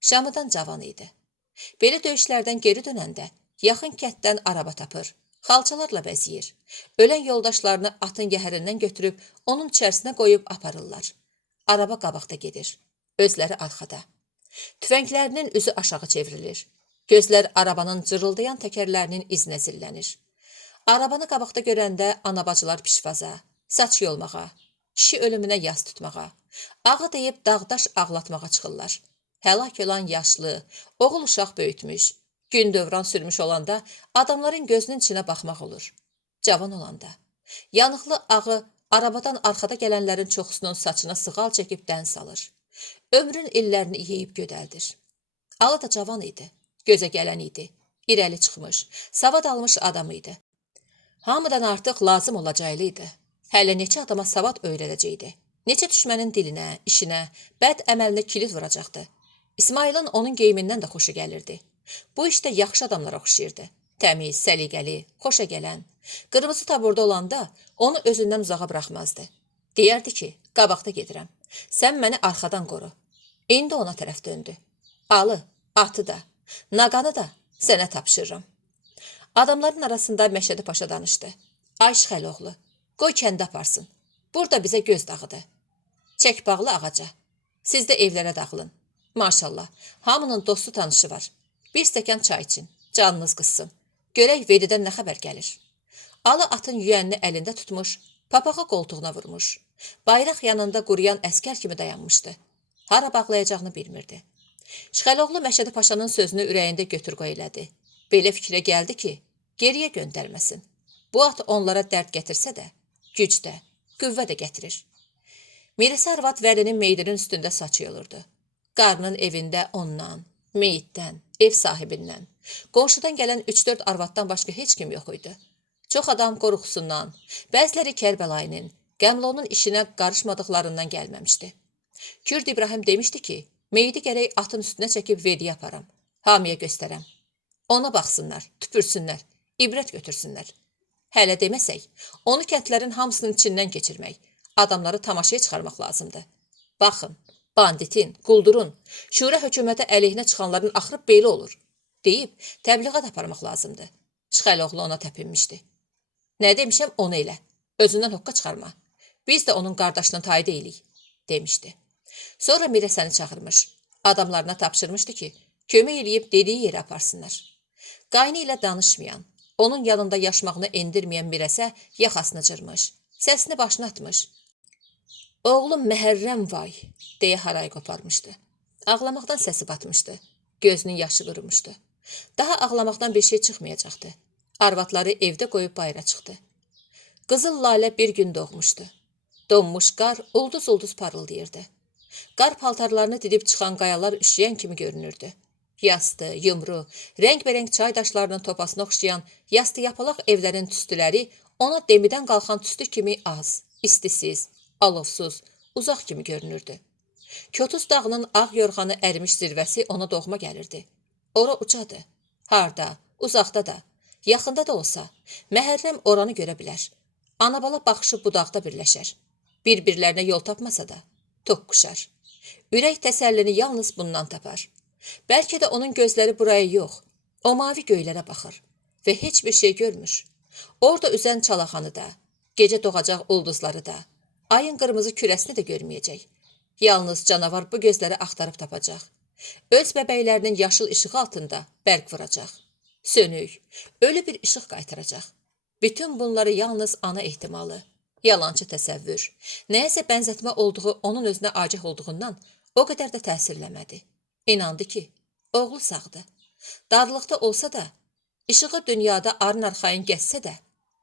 Şamıdan cavan idi. Belə döyüşlərdən geri dönəndə yaxın kənddən araba tapır, xalçalarla bəziyir. Ölən yoldaşlarını atın yəhərindən götürüb onun içərisinə qoyub aparırlar. Araba qabaqda gedir, özləri arxada. Tüfənglərinin üzü aşağı çevrilir. Gözlər arabanın cırıldayan təkərlərinin izinə zillənir. Arabanı qabaqda görəndə anabacılar pişvaza, saç yolmağa, kişi ölümünə yas tutmağa, ağı deyib dağdaş ağlatmağa çıxırlar. Həlak olan yaşlı, oğul uşaq böyütmüş, gün dövran sürmüş olanda adamların gözünün içinə baxmaq olur. Cavan olanda, yanıqlı ağı arabadan arxada gələnlərin çoxusunun saçına sığal çəkib dən salır. Ömrün illərini yeyib gödəldir. Alı da cavan idi, gözə gələn idi, irəli çıxmış, savad almış adam idi. Hamıdan artıq lazım olacaqlıydı. Hələ neçə adama savad öyrədəcəkdi. Neçə düşmənin dilinə, işinə, bəd əməlinə kilit vuracaqdı. İsmailin onun geyimindən də xoşu gəlirdi. Bu işdə yaxşı adamlara oxşayırdı. Təmiz, səliqəli, xoşa gələn. Qırmızı taburda olanda onu özündən uzağa buraxmazdı. Deyərdi ki, qabaqda gedirəm. Sən məni arxadan qoru. İndi ona tərəf döndü. Alı, atı da, naqanı da sənə tapşırıram. Adamların arasında Məşədi Paşa danışdı. Ay Şıxəloğlu, qoy kəndə aparsın. Burada bizə göz dağıdı. Çək bağlı ağaca. Siz də evlərə dağılın. Maşallah, hamının dostu tanışı var. Bir stəkan çay için, canınız qızsın. Görək Vedidən nə xəbər gəlir. Alı atın yüyənini əlində tutmuş, papağı qoltuğuna vurmuş. Bayraq yanında quruyan əskər kimi dayanmışdı. Hara bağlayacağını bilmirdi. Şıxəloğlu Məşədi Paşanın sözünü ürəyində götür-qoy elədi. Belə fikrə gəldi ki, geriyə göndərməsin. Bu at onlara dərd gətirsə də, güc də, qüvvə də gətirir. Mirəsə arvad Vəlinin meydinin üstündə saçıyılırdı. Qarının evində ondan, meyitdən, ev sahibindən, qonşudan gələn 3-4 arvaddan başqa heç kim yox idi. Çox adam qorxusundan, bəziləri Kərbəlayının, Qəmlonun işinə qarışmadıqlarından gəlməmişdi. Kürd İbrahim demişdi ki, meyidi gərək atın üstünə çəkib Vediyə aparam, hamiyə göstərəm. Ona baxsınlar, tüpürsünlər, ibrət götürsünlər. Hələ deməsək, onu kəndlərin hamısının içindən keçirmək, adamları tamaşaya çıxarmaq lazımdır. Baxın, banditin, quldurun, şura hökumətə əleyhinə çıxanların axırı belə olur, deyib təbliğat aparmaq lazımdır. Şıxəloğlu ona təpinmişdi. Nə demişəm onu elə, özündən hoqqa çıxarma. Biz də onun qardaşının tayı deyilik, demişdi. Sonra Mirəsəni çağırmış, adamlarına tapşırmışdı ki, kömək eləyib dediyi yerə aparsınlar. Qaynı ilə danışmayan, onun yanında yaşmağını endirməyən Mirəsə yaxasını cırmış, səsini başına atmış. Oğlum Məhərrəm vay, deyə haray qoparmışdı. Ağlamaqdan səsi batmışdı, gözünün yaşı qırmışdı. Daha ağlamaqdan bir şey çıxmayacaqdı. Arvadları evdə qoyub bayıra çıxdı. Qızıl lalə bir gün doğmuşdu. Donmuş qar ulduz-ulduz parıldayırdı. Qar paltarlarını didib çıxan qayalar üşüyən kimi görünürdü. Yastı, yumru, rəng-bərəng çay daşlarının topasına oxşayan yastı yapalaq evlərin tüstüləri ona demidən qalxan tüstü kimi az, istisiz, alovsuz, uzaq kimi görünürdü. Kötüz dağının ağ yorğanı ərimiş zirvəsi ona doğma gəlirdi. Ora ucadı. Harda, uzaqda da, yaxında da olsa, Məhərrəm oranı görə bilər. Anabala baxışı budaqda birləşər. Bir-birlərinə yol tapmasa da, toqquşar. Ürək təsəllini yalnız bundan tapar. Bəlkə də onun gözləri buraya yox, o mavi göylərə baxır və heç bir şey görmür. Orada üzən çalaxanı da, gecə doğacaq ulduzları da, ayın qırmızı kürəsini də görməyəcək. Yalnız canavar bu gözləri axtarıb tapacaq. Öz bəbəklərinin yaşıl işığı altında bərq vuracaq. Sönük, ölü bir işıq qaytaracaq. Bütün bunları yalnız ana ehtimalı, yalancı təsəvvür, nəyəsə bənzətmə olduğu onun özünə acih olduğundan o qədər də təsirləmədi. İnandı ki, oğlu sağdı. Darlıqda olsa da, işığı dünyada arın arxayın gəzsə də,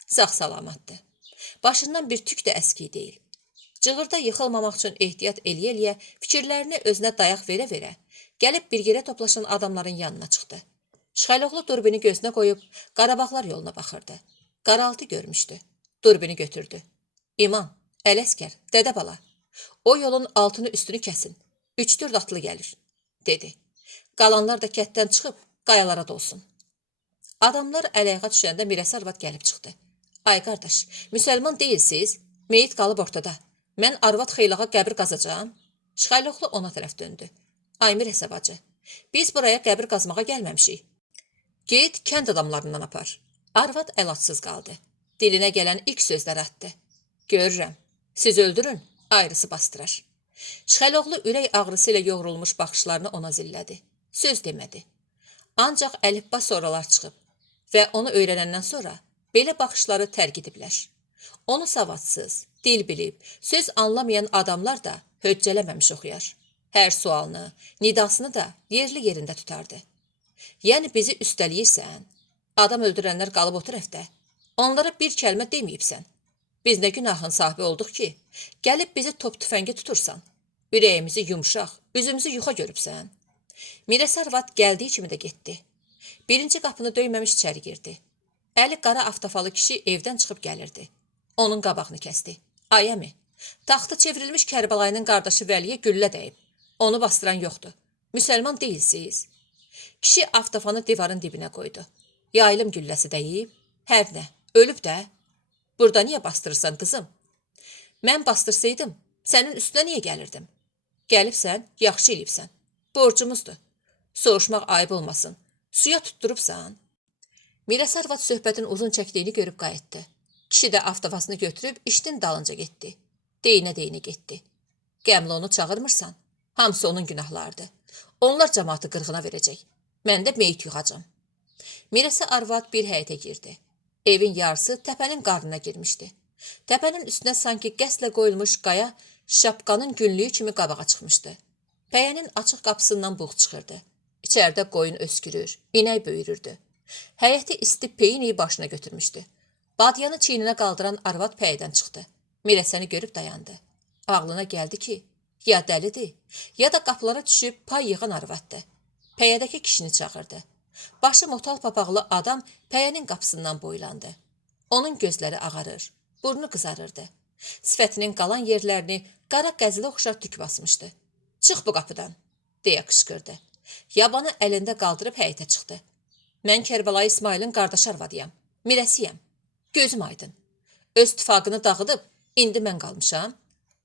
sağ-salamatdı. Başından bir tük də əski deyil. Cığırda yıxılmamaq üçün ehtiyat eləyə-eləyə, fikirlərini özünə dayaq verə-verə, gəlib bir yerə toplaşan adamların yanına çıxdı. Şıxəloğlu durbini gözünə qoyub, Qarabağlar yoluna baxırdı. Qaraltı görmüşdü. Durbini götürdü. İman, Ələskər, dədə bala, o yolun altını üstünü kəsin. 3-4 atlı gəlir, dedi. Qalanlar da kətdən çıxıb, qayalara dolsun. Adamlar ələyəğa düşəndə Mirəsə arvad gəlib çıxdı. Ay qardaş, müsəlman deyilsiz, meyit qalıb ortada. Mən arvad xeylağa qəbir qazacağam. Şıxəloğlu ona tərəf döndü. Ay Mirəsə bacı, biz buraya qəbir qazmağa gəlməmişik. Get, kənd adamlarından apar. Arvad əlacsız qaldı. Dilinə gələn ilk sözlər atdı. Görürəm, siz öldürün, ayrısı bastırar. Şıxəloğlu ürək ağrısı ilə yoğrulmuş baxışlarını ona zillədi. Söz demədi. Ancaq əlifba sonralar çıxıb və onu öyrənəndən sonra belə baxışları tərk ediblər. Onu savadsız, dil bilib, söz anlamayan adamlar da höccələməmiş oxuyar. Hər sualını, nidasını da yerli yerində tutardı. Yəni bizi üstəliyirsən, adam öldürənlər qalıb otur evdə. Onlara bir kəlmə deməyibsən. Biz nə günahın sahibi olduq ki, gəlib bizi top tüfəngi tutursan. Ürəyimizi yumşaq, üzümüzü yuxa görübsən. Mirəsə arvad gəldiyi kimi də getdi. Birinci qapını döyməmiş içəri girdi. Əli qara aftafalı kişi evdən çıxıb gəlirdi. Onun qabağını kəsdi. Ay əmi, taxtı çevrilmiş Kərbəlayının qardaşı Vəliyə güllə dəyib. Onu bastıran yoxdur. Müsəlman deyilsiz. Kişi aftafanı divarın dibinə qoydu. Yaylım gülləsi dəyib. Hər nə, ölüb də. Burada niyə bastırırsan qızım? Mən bastırsaydım, sənin üstünə niyə gəlirdim? Gəlibsən, yaxşı eləyibsən. Borcumuzdur. Soruşmaq ayıb olmasın. Suya tutturubsan. Mirəsə arvad söhbətin uzun çəkdiyini görüb qayıtdı. Kişi də aftafasını götürüb iştin dalınca getdi. Deyinə-deyinə getdi. Qəmli onu çağırmırsan, hamısı onun günahlardı. Onlar cəmaatı qırğına verəcək. Mən də meyit yığacam. Mirəsə arvad bir həyətə girdi. Evin yarısı təpənin qarnına girmişdi. Təpənin üstünə sanki qəslə qoyulmuş qaya şapqanın günlüyü kimi qabağa çıxmışdı. Pəyənin açıq qapısından buğ çıxırdı. İçəridə qoyun öskürür, inək böyürürdü. Həyəti isti peyin iyi başına götürmüşdü. Badyanı çiyninə qaldıran arvad pəyədən çıxdı. Mirəsəni görüb dayandı. Ağlına gəldi ki, ya dəlidir, ya da qapılara düşüb pay yığan arvaddır. Pəyədəki kişini çağırdı. Başı motal papaqlı adam pəyənin qapısından boylandı. Onun gözləri ağarır, burnu qızarırdı. Sifətinin qalan yerlərini qara qəzlə oxşar tük basmışdı. Çıx bu qapıdan, deyə qışqırdı. Yabanı əlində qaldırıb həyətə çıxdı. Mən Kərbəlayı İsmailin qardaş arvadıyam, Mirəsiyəm. Gözüm aydın. Öz tifaqını dağıdıb, indi mən qalmışam.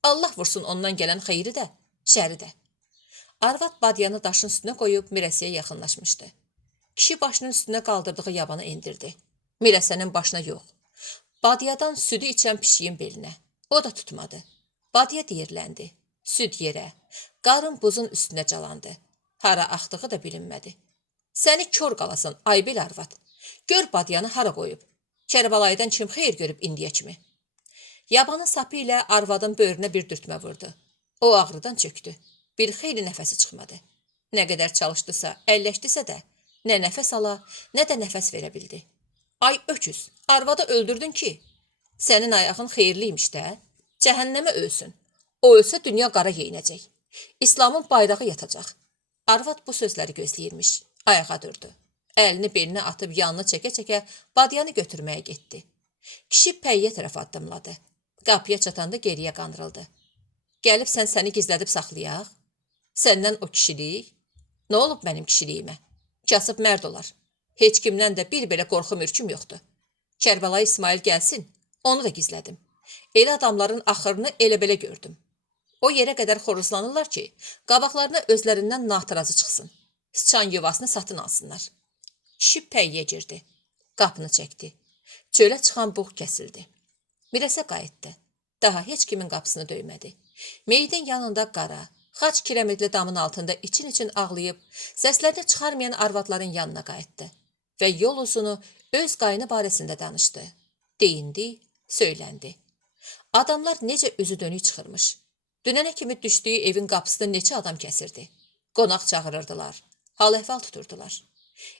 Allah vursun ondan gələn xeyri də, şəri də. Arvad badyanı daşın üstünə qoyub Mirəsiyə yaxınlaşmışdı. Kişi başının üstünə qaldırdığı yabanı indirdi. Mirəsənin başına yox. Badyadan südü içən pişiyin belinə. O da tutmadı. Badya diyirləndi. Süd yerə, qarın buzun üstünə calandı. Hara axdığı da bilinmədi. Səni kör qalasan, aybil arvad. Gör badyanı hara qoyub. Kərbəlayıdan kim xeyir görüb indiyə kimi. Yabanın sapı ilə arvadın böyrünə bir dürtmə vurdu. O ağrıdan çöktü. Bir xeyli nəfəsi çıxmadı. Nə qədər çalışdısa, əlləşdisə də, nə nəfəs ala, nə də nəfəs verə bildi. Ay öküz, arvadı öldürdün ki, sənin ayağın xeyirliymiş də, cəhənnəmə ölsün. O ölsə dünya qara yeyinəcək. İslamın bayrağı yatacaq. Arvad bu sözləri gözləyirmiş. Ayağa durdu. Əlini belinə atıb yanını çəkə-çəkə badyanı götürməyə getdi. Kişi pəyyə tərəf addımladı. Qapıya çatanda geriyə qandırıldı. Gəlib səni gizlədib saxlayaq? Səndən o kişilik? Nə olub mənim kişiliyimə? Kasıb mərd olar. Heç kimdən də bir belə qorxu mürküm yoxdur. Kərbəlayı İsmail gəlsin, onu da gizlədim. Elə adamların axırını elə-belə gördüm. O yerə qədər xoruzlanırlar ki, qabaqlarına özlərindən natırazı çıxsın. Sıçan yuvasını satın alsınlar. Kişi pəyyə girdi. Qapını çəkdi. Çölə çıxan buğ kəsildi. Mirəsə qayıtdı. Daha heç kimin qapısını döymədi. Meyidin yanında qara, xaç kirəmidli damın altında için-için ağlayıb, səslərini çıxarmayan arvadların yanına qayıtdı. Və yol uzunu öz qayını barəsində danışdı. Deyindi, söyləndi. Adamlar necə üzü dönük çıxırmış. Dünənə kimi düşdüyü evin qapısını neçə adam kəsirdi. Qonaq çağırırdılar. Hal-əhval tuturdular.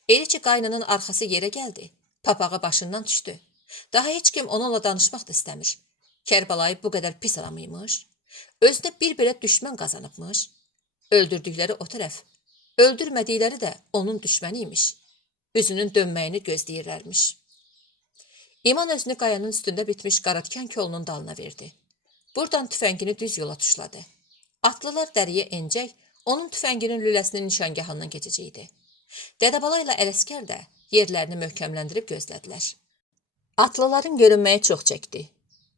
Elə ki qaynının arxası yerə gəldi. Papağı başından düşdü. Daha heç kim onunla danışmaq da istəmir. Kərbəlayı bu qədər pis adamıymış. Özünə bir belə düşmən qazanıbmış. Öldürdükləri o tərəf, öldürmədikləri də onun düşməniymiş. Üzünün dönməyini gözləyirlərmiş. İman özünü qayanın üstündə bitmiş qaratikan kolunun dalına verdi. Buradan tüfəngini düz yola tuşladı. Atlılar dəriyə encək, onun tüfənginin lüləsinin nişangahından keçəcəkdi. Dədəbala ilə Ələskər də yerlərini möhkəmləndirib gözlədilər. Atlıların görünməyə çox çəkdi.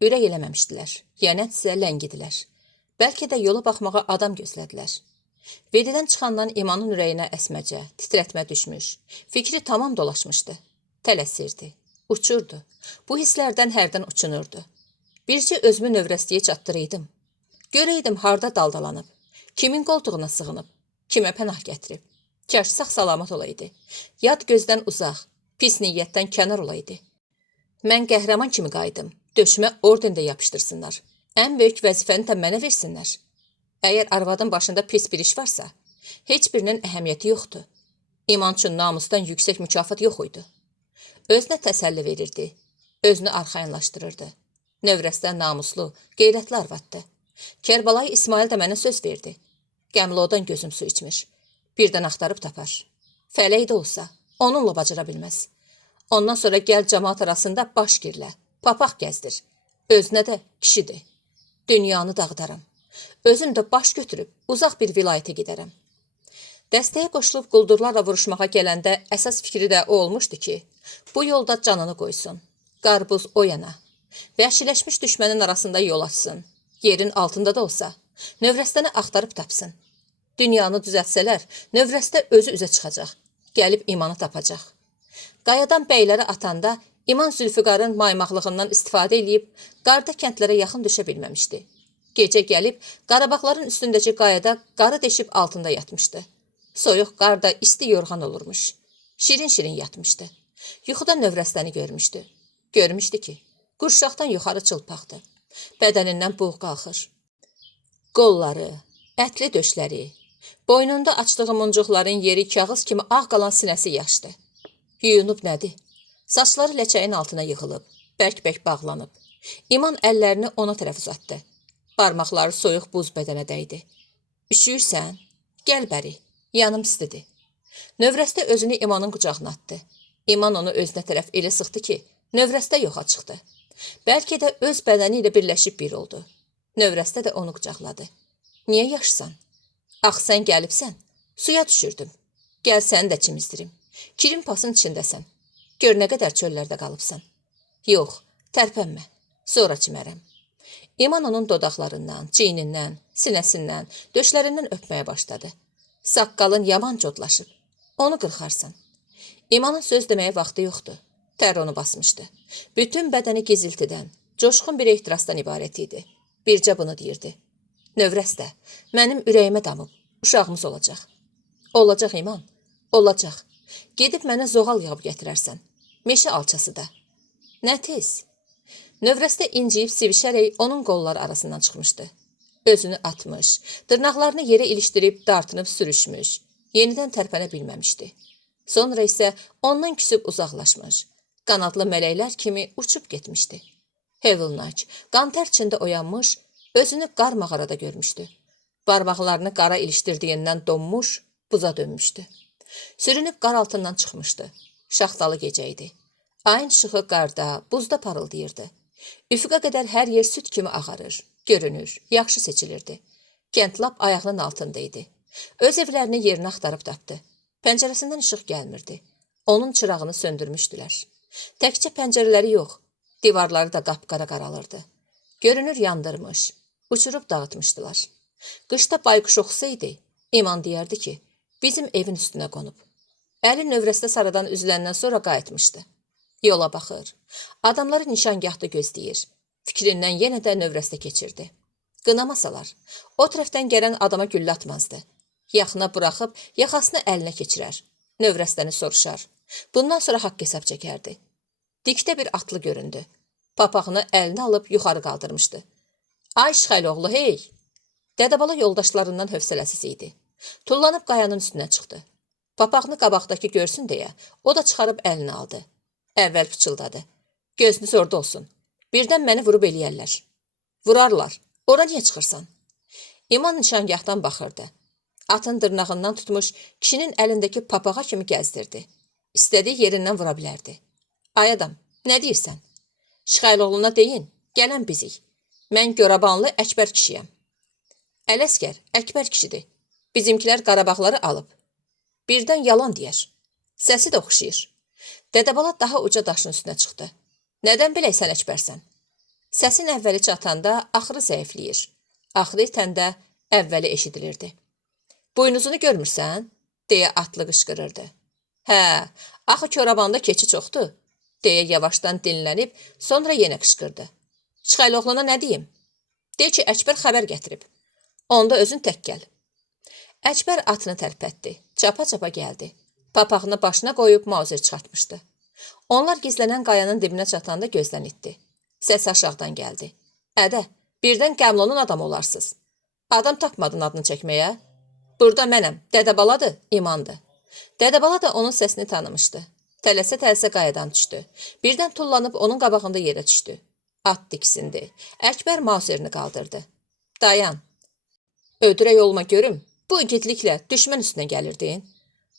Ürək eləməmişdilər, yənətsə ləngidilər. Bəlkə də yola baxmağa adam gözlədilər. Vedidən çıxandan İmanın ürəyinə əsməcə, titrətmə düşmüş, fikri tamam dolaşmışdı. Tələsirdi, uçurdu. Bu hisslərdən hərdən uçunurdu. Bircə özümü növrəstliyə çatdırıydım. Görəydim harda daldalanıb, kimin qoltuğuna sığınıb, kimə pənah gətirib. Kaş sağ-salamat olaydı. Yad gözdən uzaq, pis niyyətdən kənar olaydı. Mən qəhrəman kimi qayıdım, döşümə orden də yapışdırsınlar. Ən böyük vəzifəni də mənə versinlər. Əgər arvadın başında pis bir iş varsa, heç birinin əhəmiyyəti yoxdur. İman üçün namusdan yüksək mükafat yox idi. Özünə təsəlli verirdi, özünü arxayınlaşdırırdı. Növrəsdən namuslu, qeyrətli arvaddı. Kərbəlayı İsmail də mənə söz verdi. Qəmlodan gözüm su içmiş. Birdən axtarıb tapar. Fələk də olsa, onunla bacara bilməz. Ondan sonra gəl cəmaat arasında baş girlə, papaq gəzdir. Özünə də kişidir. Dünyanı dağıdaram. Özüm də baş götürüb uzaq bir vilayətə gedərəm. Dəstəyə qoşulub quldurlarla vuruşmağa gələndə əsas fikri də o olmuşdu ki, bu yolda canını qoysun. Qarpuz o yana. Vəhşiləşmiş düşmənin arasında yol açsın. Yerin altında da olsa, növrəstəni axtarıb tapsın. Dünyanı düzəltsələr, növrəstə özü üzə çıxacaq. Gəlib İmanı tapacaq. Qayadan bəyləri atanda İman Zülfüqarın maymaqlığından istifadə edib qarda kəndlərə yaxın düşə bilməmişdi. Gecə gəlib Qarabağların üstündəki qayada qarı deşib altında yatmışdı. Soyuq qarda isti yorğan olurmuş. Şirin-şirin yatmışdı. Yuxuda növrəstəni görmüşdü. Görmüşdü ki, qurşaqdan yuxarı çılpaqdı. Bədənindən buğ qalxır. Qolları, ətli döşləri, boynunda açdığı muncuqların yeri kağız kimi ağ qalan sinəsi yaşdı. Yuyunub nədir? Saçları ləçəyin altına yığılıb, bərk-bərk bağlanıb. İman əllərini ona tərəf uzatdı. Barmaqları soyuq buz bədənə dəydi. Üşüyürsən? Gəl bəri, yanım istidir. Növrəstə özünü İmanın qucağına atdı. İman onu özünə tərəf elə sıxdı ki, növrəstə yoxa çıxdı. Bəlkə də öz bədəni ilə birləşib bir oldu. Növrəstə də onu qucaqladı. Niyə yaşsan? Ax, sən gəlibsən, suya düşürdüm. Gəl səni də çimizdirim. Kirin pasın içindəsən. Gör nə qədər çöllərdə qalıbsan. Yox, tərpənmə, sonra çimərəm. İman onun dodaqlarından, çiynindən, sinəsindən, döşlərindən öpməyə başladı. Saqqalın yaman codlaşıb. Onu qırxarsan. İmanın söz deməyə vaxtı yoxdur. Tər onu basmışdı. Bütün bədəni giziltidən, coşqun bir ehtirasdan ibarət idi. Bircə bunu deyirdi. Növrəstə, mənim ürəyimə damıb, uşağımız olacaq. Olacaq İman, olacaq. Gedib mənə zoğal yığıb gətirərsən. Meşə alçası da. Nə tez? Növrəstə inciyib sivişərək onun qolları arasından çıxmışdı. Özünü atmış, dırnaqlarını yerə ilişdirib dartınıb sürüşmüş, yenidən tərpənə bilməmişdi. Sonra isə ondan küsüb uzaqlaşmış, qanadlı mələklər kimi uçub getmişdi. Hevelnak qantər içində oyanmış, özünü qar mağarada görmüşdü. Barmaqlarını qara ilişdirdiyindən donmuş, buza dönmüşdü. Sürünüb qar altından çıxmışdı. Şaxtalı gecə idi. Ayın işığı qarda, buzda parıldayırdı. Üfüqa qədər hər yer süd kimi ağarır, görünür, yaxşı seçilirdi. Kənd lap ayağının altında idi. Öz evlərini yerinə axtarıb tapdı. Pəncərəsindən işıq gəlmirdi. Onun çırağını söndürmüşdülər. Təkcə pəncərələri yox, divarları da qapqara qaralırdı. Görünür yandırmış, uçurub dağıtmışdılar. Qışda bayquş oxusaydı, İman deyərdi ki, bizim evin üstünə qonub. Əli növrəstə sarıdan üzüləndən sonra qayıtmışdı. Yola baxır, adamları nişangahda gözləyir. Fikrindən yenə də növrəstə keçirdi. Qınamasalar, o tərəfdən gələn adama güllə atmazdı. Yaxına buraxıb, yaxasını əlinə keçirər. Növrəstəni soruşar. Bundan sonra haqq hesab çəkərdi. Dikdə bir atlı göründü. Papağını əlinə alıb yuxarı qaldırmışdı. Ay Şıxayloğlu, hey! Dədəbala yoldaşlarından hövsələsiz idi. Tullanıb qayanın üstünə çıxdı. Papağını qabaqdakı görsün deyə, o da çıxarıb əlini aldı. Əvvəl pıçıldadı. Gözünüz orada olsun. Birdən məni vurub eləyərlər. Vurarlar. Ora niyə çıxırsan? İman nişangahdan baxırdı. Atın dırnağından tutmuş, kişinin əlindəki papağa kimi gəzdirdi. İstədiyi yerindən vura bilərdi. Ay adam, nə deyirsən? Şıxayloğluna deyin, gələn bizik. Mən Görabanlı Əkbər kişiyəm. Ələskər, Əkbər kişidir. Bizimkilər Qarabağları alıb. Birdən yalan deyər. Səsi də oxşayır. Dədəbala daha uca daşın üstünə çıxdı. Nədən bilək sən Əkbərsən? Səsin əvvəli çatanda axırı zəifləyir. Axırı itəndə əvvəli eşidilirdi. Buynuzunu görmürsən? Deyə atlı qışqırırdı. Hə, axı Körabanda keçi çoxdur. Deyə yavaşdan dinlənib, sonra yenə qışqırdı. Şıxayloğluna nə deyim? De ki, Əkbər xəbər gətirib. Onda özün tək gəl. Əkbər atını tərpətdi. Çapa-çapa gəldi. Papağını başına qoyub mauzer çıxartmışdı. Onlar gizlənən qayanın dibinə çatanda gözdən itdi. Səs aşağıdan gəldi. Ədə, birdən Qəmlonun adamı olarsınız. Adam tapmadın adını çəkməyə? Burada mənəm, Dədəbaladır, İmandır. Dədəbala da onun səsini tanımışdı. Tələsə-tələsə qayadan düşdü. Birdən tullanıb onun qabağında yerə düşdü. At diksindi. Əkbər mauzerini qaldırdı. Dayan. Ödürək olma görüm. Bu igidliklə düşmən üstünə gəlirdin.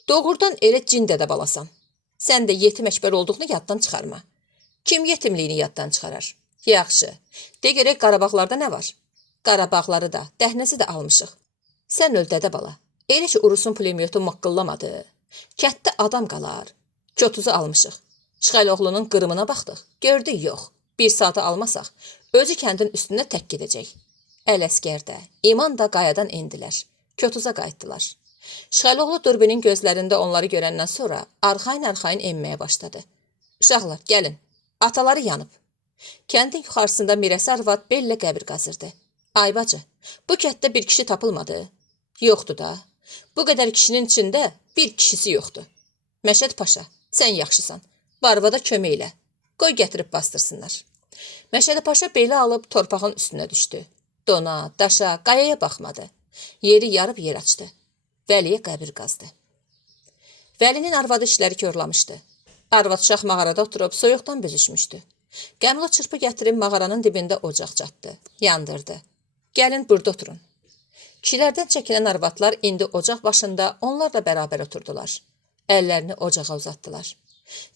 Doğrudan elə cin Dədəbalasan. Sən də yetim Əkbər olduğunu yaddan çıxarma. Kim yetimliyini yaddan çıxarar? Yaxşı. De görək Qarabağlarda nə var? Qarabağları da, dəhnəsi də almışıq. Sən öl Dədəbala. Elə ki Urusun pulemyotu maqqıllamadı. Kətdə adam qalar. Kötuzu almışıq. Şıxayloğlunun qırımına baxdıq. Gördük yox. Bir saata almasaq, özü kəndin üstünə tək gedəcək. Ələskər də, İman da qayadan endilər. Kötuza qayıtdılar. Şıxayloğlu durbinin gözlərində onları görəndən sonra arxayın-arxayın enməyə başladı. Uşaqlar, gəlin. Ataları yanıb. Kəndin yuxarısında Mirəsi arvad bellə qəbir qazırdı. Ay bacı, bu kətdə bir kişi tapılmadı. Yoxdur da. Bu qədər kişinin içində bir kişisi yoxdur. Məşəd Paşa, sən yaxşısan. Barvada kömək elə. Qoy gətirib bastırsınlar. Məşədi Paşa beli alıb torpağın üstünə düşdü. Dona, daşa, qayaya baxmadı. Yeri yarıb yer açdı. Vəliyə qəbir qazdı. Vəlinin arvadı işləri körlamışdı. Arvad uşaq mağarada oturub soyuqdan büzüşmüşdü. Qəmlo çırpı gətirib mağaranın dibində ocaq çatdı. Yandırdı. Gəlin burada oturun. Kişilərdən çəkilən arvadlar indi ocaq başında onlarla bərabər oturdular. Əllərini ocağa uzatdılar.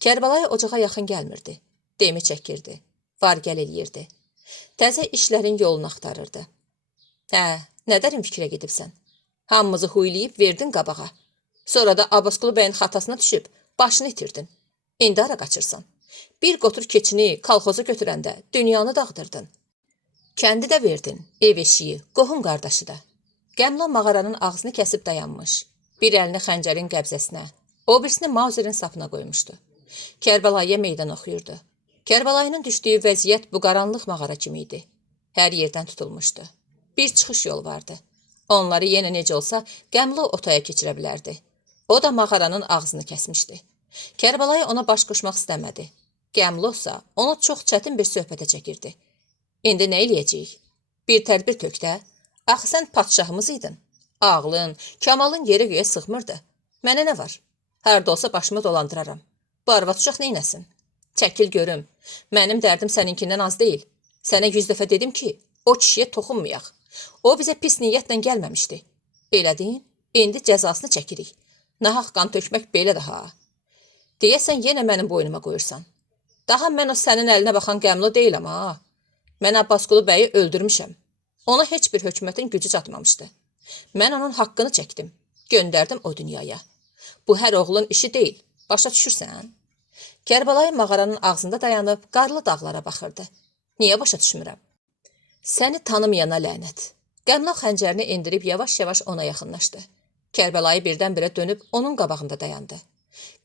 Kərbəlayı ocağa yaxın gəlmirdi. Demi çəkirdi. Var-gəl eləyirdi. Təzə işlərin yolunu axtarırdı. Hə, nə dərin fikrə gedibsən? Hamımızı huylayıb verdin qabağa. Sonra da Abbasqulu bəyin xatasına düşüb başını itirdin. İndi ara qaçırsan. Bir qotur keçini kolxoza götürəndə dünyanı dağıdırdın. Kəndi də verdin, ev eşiyi, qohum qardaşı da. Qəmlo mağaranın ağzını kəsib dayanmış. Bir əlini xəncərin qəbzəsinə, o birisini Mauzerin sapına qoymuşdu. Kərbəlayıya meydan oxuyurdu. Kərbəlayının düşdüyü vəziyyət bu qaranlıq mağara kimi idi. Hər yerdən tutulmuşdu. Bir çıxış yolu vardı. Onları yenə necə olsa Qəmlo otaya keçirə bilərdi. O da mağaranın ağzını kəsmişdi. Kərbəlayı ona baş qoşmaq istəmədi. Qəmlosa onu çox çətin bir söhbətə çəkirdi. İndi nə eləyəcəyik? Bir tədbir tök də. Axı sən padşahımız idin. Ağlın, kamalın yerə göyə sıxmırdı. Mənə nə var? Harda olsa başımı dolandıraram. Bu arvad uşaq neynəsin? Çəkil görüm. Mənim dərdim səninkindən az deyil. Sənə 100 dəfə dedim ki, o kişiyə toxunmayaq. O bizə pis niyyətlə gəlməmişdi. Elədin, indi cəzasını çəkirik. Nahaq qan tökmək belə daha. Deyəsən yenə mənim boynuma qoyursan. Daha mən o sənin əlinə baxan Qəmlo deyiləm ha. Mən Abbasqulu bəyi öldürmüşəm. Ona heç bir hökumətin gücü çatmamışdı. Mən onun haqqını çəkdim. Göndərdim o dünyaya. Bu hər oğlun işi deyil. Başa düşürsən? Kərbəlayı mağaranın ağzında dayanıb qarlı dağlara baxırdı. Niyə başa düşmürəm? Səni tanımayana lənət. Qəmlo xəncərini endirib yavaş-yavaş ona yaxınlaşdı. Kərbəlayı birdən-birə dönüb onun qabağında dayandı.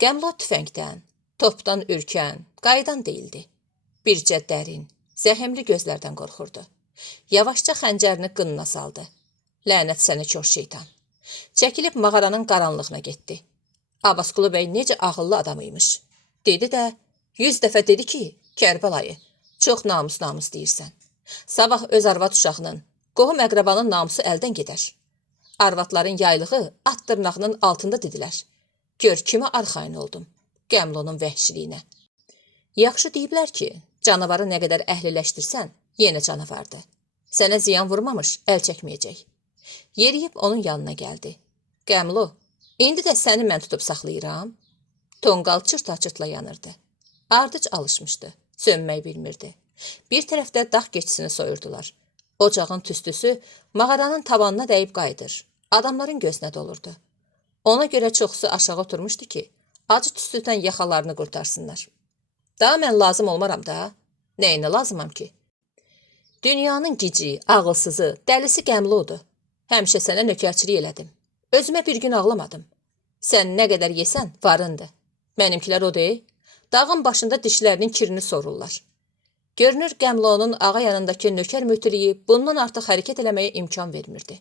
Qəmlo tüfəngdən, topdan ürkən, qaydan deyildi. Bircə dərin, zəhimli gözlərdən qorxurdu. Yavaşca xəncərini qınına saldı. Lənət səni kör şeytan. Çəkilib mağaranın qaranlığına getdi. Abbasqulu bəy necə ağıllı adam imiş. Dedi də, 100 dəfə dedi ki, Kərbəlayı, çox namus deyirsən. Sabah öz arvad uşağının, qohum əqrabanın namusu əldən gedər. Arvadların yaylığı at dırnağının altında dedilər. Gör kimi arxayın oldum, Qəmlonun vəhşiliyinə. Yaxşı deyiblər ki, canavarı nə qədər əhliləşdirsən, yenə canavardır. Sənə ziyan vurmamış, əl çəkməyəcək. Yeriyib onun yanına gəldi. Qəmlo, indi də səni mən tutub saxlayıram. Tonqal çırta-çırtla yanırdı. Ardıc alışmışdı, sönmək bilmirdi. Bir tərəfdə dağ keçisini soyurdular. Ocağın tüstüsü mağaranın tavanına dəyib qayıdır. Adamların gözünə dolurdu. Ona görə çoxsu aşağı oturmuşdu ki, acı tüstüdən yaxalarını qurtarsınlar. Daha mən lazım olmaram da. Nəyinə lazımam ki? Dünyanın gici, ağılsızı, dəlisi Qəmlodur. Həmişə sənə nökərçilik elədim. Özümə bir gün ağlamadım. Sən nə qədər yesən, varındır. Mənimkilər o deyil. Dağın başında dişlərinin kirini sorurlar. Görünür Qəmlonun ağa yanındakı nökər mütiliyi bundan artıq hərəkət eləməyə imkan vermirdi.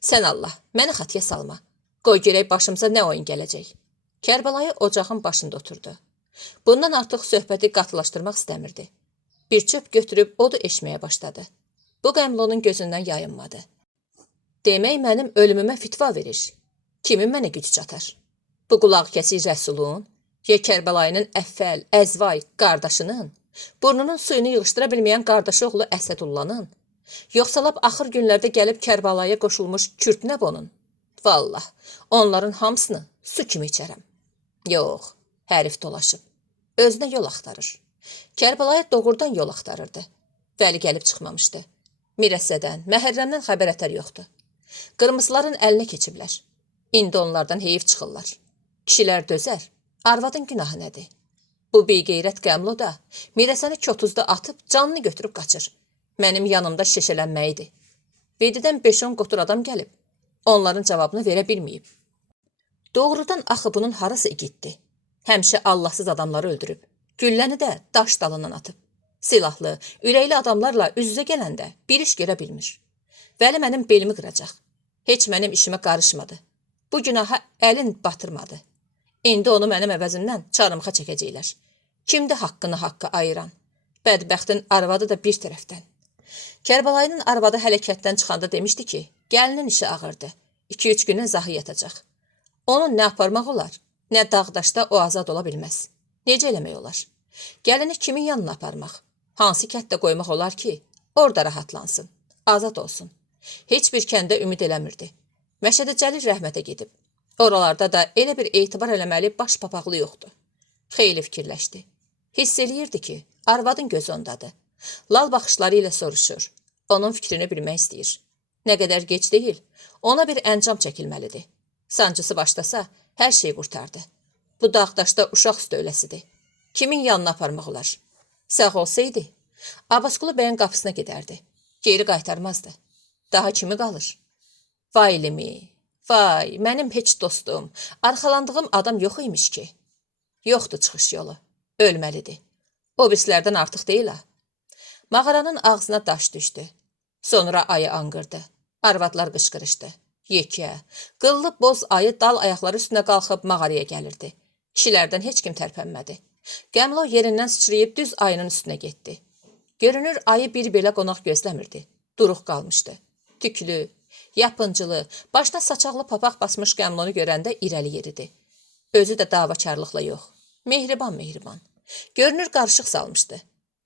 Sən Allah, məni xatiyə salma. Qoy görək başımıza nə oyun gələcək. Kərbəlayı ocağın başında oturdu. Bundan artıq söhbəti qatılaşdırmaq istəmirdi. Bir çöp götürüb odu eşməyə başladı. Bu Qəmlonun gözündən yayınmadı. Demək mənim ölümümə fitva verir. Kimin mənə gücü çatar? Bu qulaq kəsir Rəsulun, ya Kərbəlayının əffəl, əzvay, qardaşının, burnunun suyunu yığışdıra bilməyən qardaşı oğlu Əsədullanın, yoxsa lap axır günlərdə gəlib Kərbalaya qoşulmuş Kürt Nəbonun. Vallah, onların hamısını su kimi içərəm. Yox, hərif dolaşıb. Özünə yol axtarır. Kərbalaya doğrudan yol axtarırdı. Vəli gəlib çıxmamışdı. Mirəssədən, Məhərrəmdən xəbər ətər yoxdur. Qırmızıların əlinə keçiblər. İndi onlardan heyif çıxırlar. Kişilər dözər, arvadın günahı nədir? Bu beyqeyrət Qəmlo da Mirəsəni kotuzda atıb canını götürüb qaçır. Mənim yanımda şişələnməyidir. Vedidən 5-10 qotur adam gəlib. Onların cavabını verə bilməyib. Doğrudan axı bunun harası igiddi. Həmişə Allahsız adamları öldürüb. Gülləni də daş dalından atıb. Silahlı, ürəkli adamlarla üz-üzə gələndə bir iş görə bilmir. Vəli mənim belimi qıracaq. Heç mənim işimə qarışmadı. Bu günaha əlin batırmadı. İndi onu mənim əvəzimdən çarmıxa çəkəcəklər. Kimdir haqqı ayıran? Bədbəxtin arvadı da bir tərəfdən. Kərbəlayının arvadı hərəkətdən çıxanda demişdi ki, gəlinin işi ağırdı. 2-3 günə zahı yatacaq. Onun nə aparmaq olar, nə dağdaşda o azad ola bilməz. Necə eləmək olar? Gəlini kimin yanına aparmaq? Hansı kətdə qoymaq olar ki, orada rahatlansın, azad olsun? Heç bir kəndə ümid eləmirdi. Məşədə Cəlil rəhmətə gedib. Oralarda da elə bir etibar eləməli baş papaqlı yoxdur. Xeyli fikirləşdi. Hiss eləyirdi ki, arvadın gözü ondadır. Lal baxışları ilə soruşur. Onun fikrini bilmək istəyir. Nə qədər gec deyil, ona bir əncam çəkilməlidir. Sancısı başlasa, hər şey qurtardı. Bu dağdaşda uşaq üstü öləsidir. Kimin yanına aparmaq olar? Sağ olsaydı, Abbasqulu bəyin qapısına gedərdi. Geri qaytarmazdı. Daha kimi qalır? Vay elimi, vay, mənim heç dostum, arxalandığım adam yox imiş ki. Yoxdur çıxış yolu, ölməlidir. O birislərdən artıq deyil ha. Mağaranın ağzına daş düşdü. Sonra ayı anqırdı. Arvadlar qışqırışdı. Yekə, qıllı boz ayı dal ayaqları üstünə qalxıb mağaraya gəlirdi. Kişilərdən heç kim tərpənmədi. Qəmlo yerindən sıçrayıb düz ayının üstünə getdi. Görünür, ayı bir belə qonaq gözləmirdi. Duruq qalmışdı. Tüklü, yapıncılı, başına saçaqlı papaq basmış Qəmlonu görəndə irəli yeridi. Özü də davakarlıqla yox. Mehriban. Görünür, qarışıq salmışdı.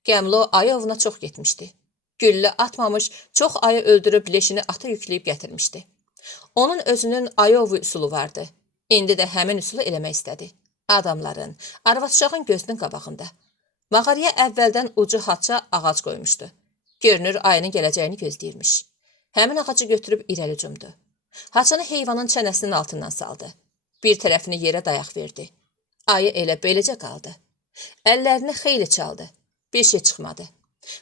Qəmlo ayı ovuna çox getmişdi. Güllə atmamış, çox ayı öldürüb leşini atı yükləyib gətirmişdi. Onun özünün ayı ovu üsulu vardı. İndi də həmin üsulu eləmək istədi. Adamların, arvad-uşağın gözünün qabağında. Mağaraya əvvəldən ucu haça ağac qoymuşdu. Görünür, ayının gələcəyini gözləyirmiş. Həmin ağacı götürüb irəli cumdu. Haçanı heyvanın çənəsinin altından saldı. Bir tərəfini yerə dayaq verdi. Ayı elə beləcə qaldı. Əllərini xeyli çaldı. Bir şey çıxmadı.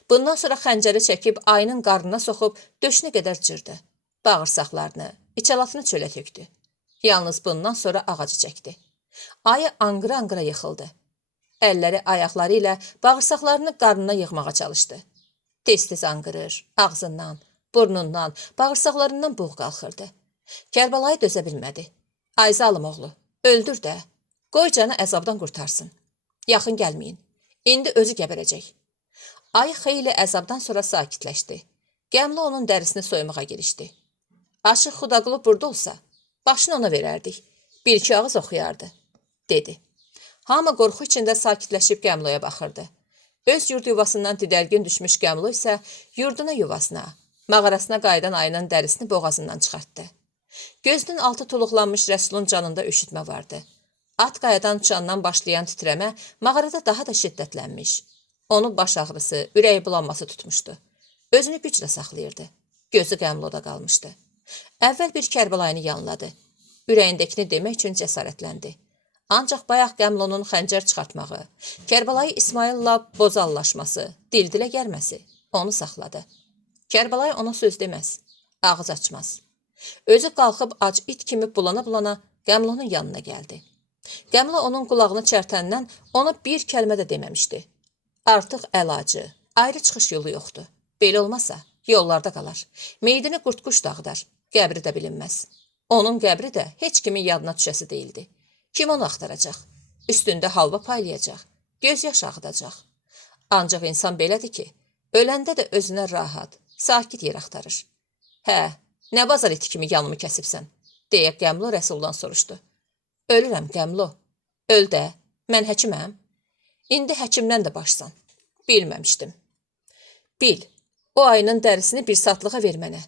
Bundan sonra xəncəri çəkib ayının qarnına soxub döşünə qədər cırdı. Bağırsaqlarını, içalatını çölə tökdü. Yalnız bundan sonra ağacı çəkdi. Ayı anqıra-anqıra yıxıldı. Əlləri, ayaqları ilə bağırsaqlarını qarnına yığmağa çalışdı. Tez-tez anqırır, ağzından, burnundan, bağırsaqlarından buğ qalxırdı. Kərbəlayı dözə bilmədi. Ay zalım oğlu, öldür də, qoy canı əzabdan qurtarsın. Yaxın gəlməyin, indi özü gəbərəcək. Ayı xeyli əzabdan sonra sakitləşdi. Qəmli onun dərisini soymağa girişdi. Aşıq Xudaqulu burada olsa, başını ona verərdik, bir-iki ağız oxuyardı, dedi. Hamı qorxu içində sakitləşib Qəmloya baxırdı. Öz yurd yuvasından didərgin düşmüş Qəmlo isə yurduna yuvasına, mağarasına qayıdan ayının dərisini boğazından çıxartdı. Gözünün altı tuluqlanmış Rəsulun canında üşütmə vardı. At qayadan uçandan başlayan titrəmə mağarada daha da şiddətlənmiş. Onu baş ağrısı, ürəyi bulanması tutmuşdu. Özünü güclə saxlayırdı. Gözü Qəmloda qalmışdı. Əvvəl bir Kərbəlayını yanladı. Ürəyindəkini demək üçün cəsarətləndi. Ancaq bayaq Qəmlonun xəncər çıxartmağı, Kərbəlayı İsmail'la bozallaşması, dildilə gəlməsi onu saxladı. Kərbəlayı ona söz deməz, ağız açmaz. Özü qalxıb ac it kimi bulana-bulana Qəmlonun yanına gəldi. Qəmlo onun qulağını çərtəndən ona bir kəlmə də deməmişdi. Artıq əlacı, ayrı çıxış yolu yoxdur. Belə olmasa yollarda qalar. Meydini qurtquş dağıdar, qəbri də bilinməz. Onun qəbri də heç kimin yadına düşəsi deyildi. Kim onu axtaracaq? Üstündə halva paylayacaq, göz yaş ağıdacaq. Ancaq insan belədir ki, öləndə də özünə rahat, sakit yer axtarır. Hə, nə bazar iti kimi yanımı kəsibsən, deyə Qəmlo Rəsuldan soruşdu. Ölürəm Qəmlo, öl də, mən həkiməm. İndi həkimdən də başsan, bilməmişdim. Bil, o ayının dərisini bir saatlığa ver mənə,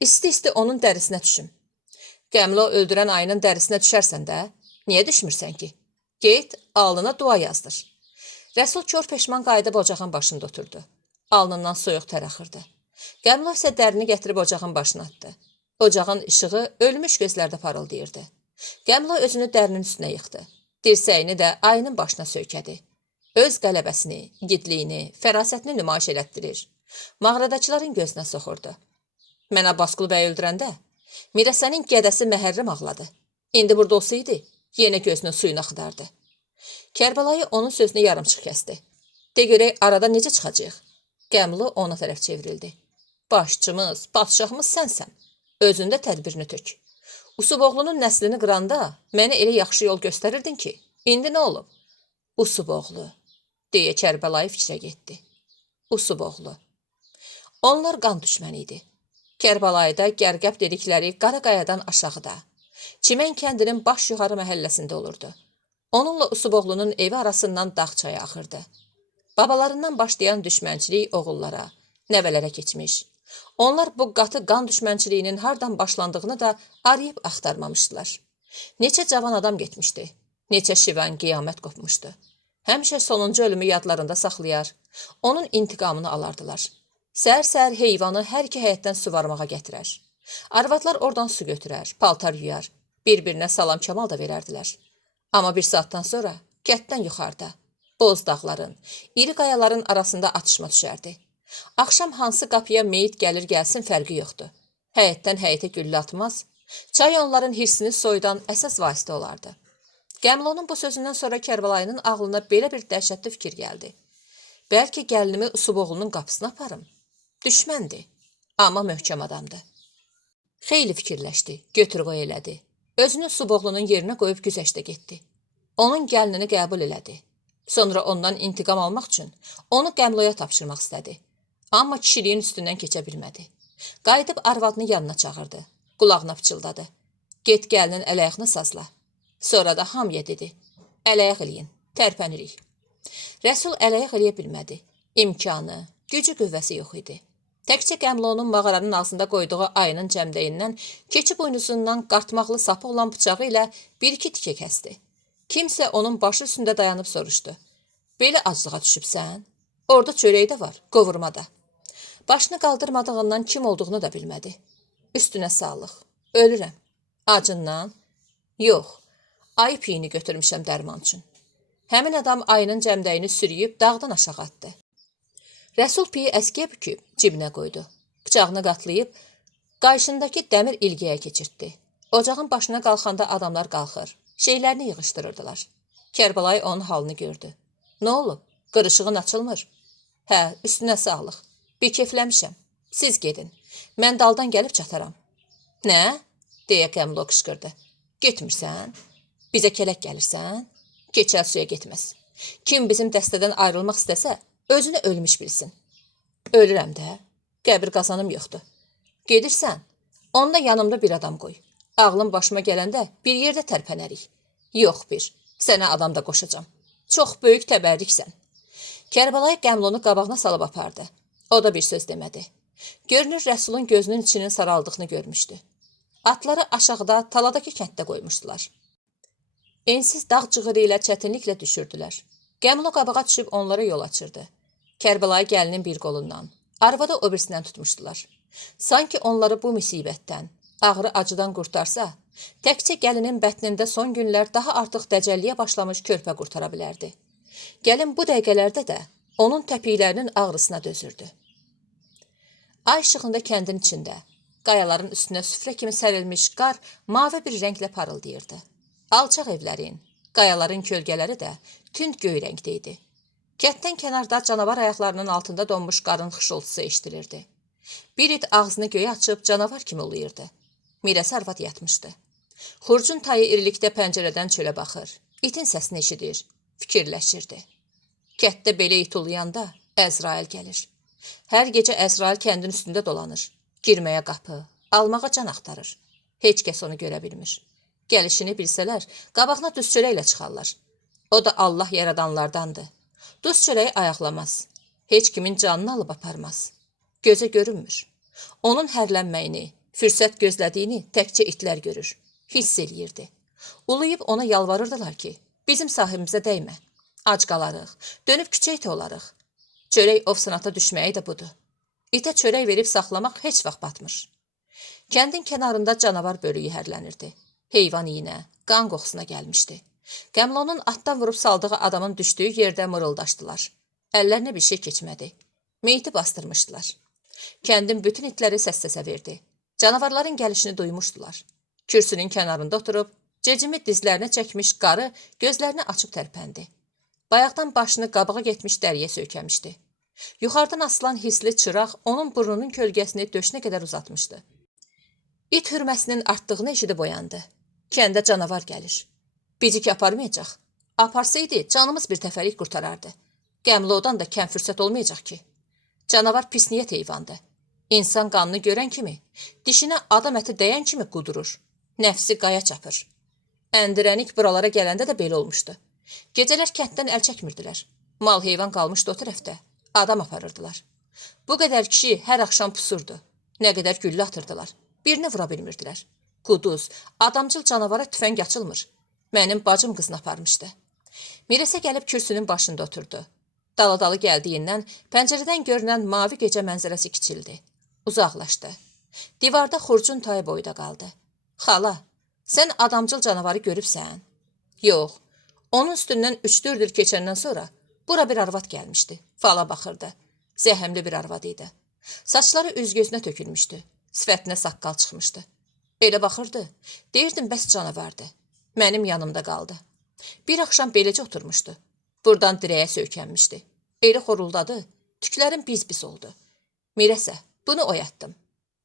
isti-isti onun dərisinə düşüm. Qəmlo öldürən ayının dərisinə düşərsən də, niyə düşmürsən ki? Get, alnına dua yazdır. Rəsul kör peşman qayıdıb ocağın başında oturdu. Alnından soyuq tər axırdı. Qəmlo isə dərini gətirib ocağın başına atdı. Ocağın işığı ölmüş gözlərdə parıldayırdı. Qəmlo özünü dərinin üstünə yıxdı. Dirsəyini də ayının başına söykədi. Öz qələbəsini, igidliyini, fərasətini nümayiş elətdirir. Mağaradakıların gözünə soxurdu. Mən Abbasqulu bəy öldürəndə, Mirəsənin gədəsi Məhərrəm ağladı. İndi burada olsaydı, yenə gözünün suyunu axıdardı. Kərbəlayı onun sözünü yarımçıq kəsdi. De görək arada necə çıxacaq? Qəmlo ona tərəf çevrildi. Başçımız, padşahımız sənsən. Özündə tədbirini tök. Usuboğlunun nəslini qıranda mənə elə yaxşı yol göstərirdin ki, indi nə olub? Usuboğlu, deyə Kərbəlayı fikrə getdi. Usuboğlu. Onlar qan düşməni idi. Kərbəlayıda Gərqəb dedikləri Qaraqayadan aşağıda, Çimən kəndinin baş yuxarı məhəlləsində olurdu. Onunla Usuboğlunun evi arasından dağ çayı axırdı. Babalarından başlayan düşmənçilik oğullara, nəvələrə keçmiş. Onlar bu qatı qan düşmənçiliyinin hardan başlandığını da arayıb axtarmamışdılar. Neçə cavan adam getmişdi, neçə şivan qiyamət qopmuşdu. Həmişə sonuncu ölümü yadlarında saxlayar, onun intiqamını alardılar. Səhər-səhər heyvanı hər iki həyətdən suvarmağa gətirər. Arvadlar oradan su götürər, paltar yuyar, bir-birinə salam kamal da verərdilər. Amma bir saatdan sonra kənddən yuxarıda, boz dağların, iri qayaların arasında atışma düşərdi. Axşam hansı qapıya meyit gəlir gəlsin fərqi yoxdur. Həyətdən həyətə güllə atmaz, çay onların hirsini soyudan əsas vasitə olardı. Qəmlonun bu sözündən sonra Kərbəlayının ağlına belə bir dəhşətli fikir gəldi. Bəlkə gəlinimi Usuboğlunun qapısına aparım. Düşməndir, amma möhkəm adamdır. Xeyli fikirləşdi, götür-qoy elədi. Özünü Usuboğlunun yerinə qoyub güzəşdə getdi. Onun gəlinini qəbul elədi. Sonra ondan intiqam almaq üçün onu Qəmloya tapşırmaq istədi. Amma kişiliyin üstündən keçə bilmədi. Qayıdıb arvadını yanına çağırdı. Qulağına pıçıldadı. Get gəlinin ələyağını sazla. Sonra da hamıya dedi. Ələyaq eləyin, tərpənirik. Rəsul ələyaq eləyə bilmədi. İmkanı, gücü qüvvəsi yox idi. Təkcə Qəmlonun mağaranın ağzında qoyduğu ayının cəmdəyindən, keçi boynuzundan qartmaqlı sapı olan bıçağı ilə bir-iki tikə kəsdi. Kimsə onun başı üstündə dayanıb soruşdu. Belə aclığa düşübsən? Orada çörək də var, qovurma da. Başını qaldırmadığından kim olduğunu da bilmədi. Üstünə sağlıq. Ölürəm. Acından? Yox. Ayı piyini götürmüşəm dərman üçün. Həmin adam ayının cəmdəyini sürüyüb dağdan aşağı atdı. Rəsul piyi əskiyə büküb cibinə qoydu. Bıçağını qatlayıb qayşındakı dəmir ilgəyə keçirtdi. Ocağın başına qalxanda adamlar qalxır. Şeylərini yığışdırırdılar. Kərbəlayı onun halını gördü. Nə olub? Qırışığın açılmır. Hə, üstünə sağlıq. Bir kefləmişəm. Siz gedin. Mən daldan gəlib çataram. Nə? Deyə Qəmlo qışqırdı. Getmirsən? Bizə kələk gəlirsən? Keçəl suya getməz. Kim bizim dəstədən ayrılmaq istəsə, özünü ölmüş bilsin. Ölürəm də. Qəbir qazanım yoxdur. Gedirsən, onda yanımda bir adam qoy. Ağlım başıma gələndə bir yerdə tərpənərik. Yox bir, sənə adam da qoşacam. Çox böyük təbərriksən. Kərbəlayı Qəmlonu qabağına salıb apardı. O da bir söz demədi. Görünür, Rəsulun gözünün içinin saraldığını görmüşdü. Atları aşağıda, taladakı kənddə qoymuşdular. Ensiz dağ cığırı ilə çətinliklə düşürdülər. Qəmlo qabağa düşüb onlara yol açırdı. Kərbəlayı gəlinin bir qolundan, arvada o birisindən tutmuşdular. Sanki onları bu müsibətdən, ağrı acıdan qurtarsa, təkcə gəlinin bətnində son günlər daha artıq dəcəlliyə başlamış körpə qurtara bilərdi. Gəlin bu dəqiqələrdə də onun təpiklərinin ağrısına dözürdü. Ay işığında kəndin içində, qayaların üstünə süfrə kimi sərilmiş qar mavi bir rənglə parıldayırdı. Alçaq evlərin, qayaların kölgələri də tünd göy rəngdə idi. Kənddən kənarda canavar ayaqlarının altında donmuş qarın xışıltısı eşidilirdi. Bir it ağzını göyə açıb canavar kimi uluyurdu. Mirəsi arvad yatmışdı. Xurcun tayı irilikdə pəncərədən çölə baxır. İtin səsini eşidir, fikirləşirdi. Kənddə belə it uluyanda Əzrail gəlir. Hər gecə Əzrail kəndin üstündə dolanır. Girməyə qapı, almağa can axtarır. Heç kəs onu görə bilmir. Gəlişini bilsələr, qabağına duz çörəklə çıxarlar. O da Allah yaradanlardandır. Duz çörəyi ayaqlamaz. Heç kimin canını alıb aparmaz. Gözə görünmür. Onun hərlənməyini, fürsət gözlədiyini təkcə itlər görür. Hiss eləyirdi. Uluyub ona yalvarırdılar ki, bizim sahibimizə dəymə. Ac qalarıq, dönüb küçə iti olarıq. Çörək ovsanata düşməyi də budur. İtə çörək verib saxlamaq heç vaxt batmır. Kəndin kənarında canavar bölüyü hərlənirdi. Heyvan iynə, qan qoxusuna gəlmişdi. Qəmlonun atdan vurub saldığı adamın düşdüyü yerdə mırıldaşdılar. Əllərinə bir şey keçmədi. Meyti bastırmışdılar. Kəndin bütün itləri səs-səsə verdi. Canavarların gəlişini duymuşdular. Kürsünün kənarında oturub, cecimi dizlərinə çəkmiş qarı gözlərini açıb tərpəndi. Bayaqdan başını qabağa getmiş dəriyə söykəmişdi. Yuxarıdan asılan hisli çıraq onun burnunun kölgəsini döşünə qədər uzatmışdı. İt hürməsinin artdığını eşidib oyandı. Kəndə canavar gəlir. Bizi ki aparmayacaq. Aparsaydı canımız bir təfəlik qurtarardı. Qəmli odan da kəm fürsət olmayacaq ki. Canavar pis niyyət heyvandı. İnsan qanını görən kimi, dişinə adam əti dəyən kimi qudurur. Nəfsi qaya çapır. Əndirənik buralara gələndə də belə olmuşdu. Gecələr kənddən əl çəkmirdilər. Mal heyvan qalmışdı o tərəfdə. Adam aparırdılar. Bu qədər kişi hər axşam pusurdu. Nə qədər güllə atırdılar. Birini vura bilmirdilər. Quduz, adamcıl canavara tüfəng açılmır. Mənim bacım qızını aparmışdı. Mirəsə gəlib kürsünün başında oturdu. Daladalı gəldiyindən pəncərədən görünən mavi gecə mənzərəsi kiçildi. Uzaqlaşdı. Divarda xurcun tayı boyda qaldı. Xala, sən adamcıl canavarı görübsən? Yox. Onun üstündən 3-4 il keçəndən sonra bura bir arvad gəlmişdi. Fala baxırdı. Zəhəmli bir arvad idi. Saçları üz-gözünə tökülmüşdü. Sifətinə saqqal çıxmışdı. Elə baxırdı. Deyirdim, bəs canavardı. Mənim yanımda qaldı. Bir axşam beləcə oturmuşdu. Buradan dirəyə söykənmişdi. Elə xoruldadı. Tüklərim biz-biz oldu. Mirəsə, bunu oyatdım.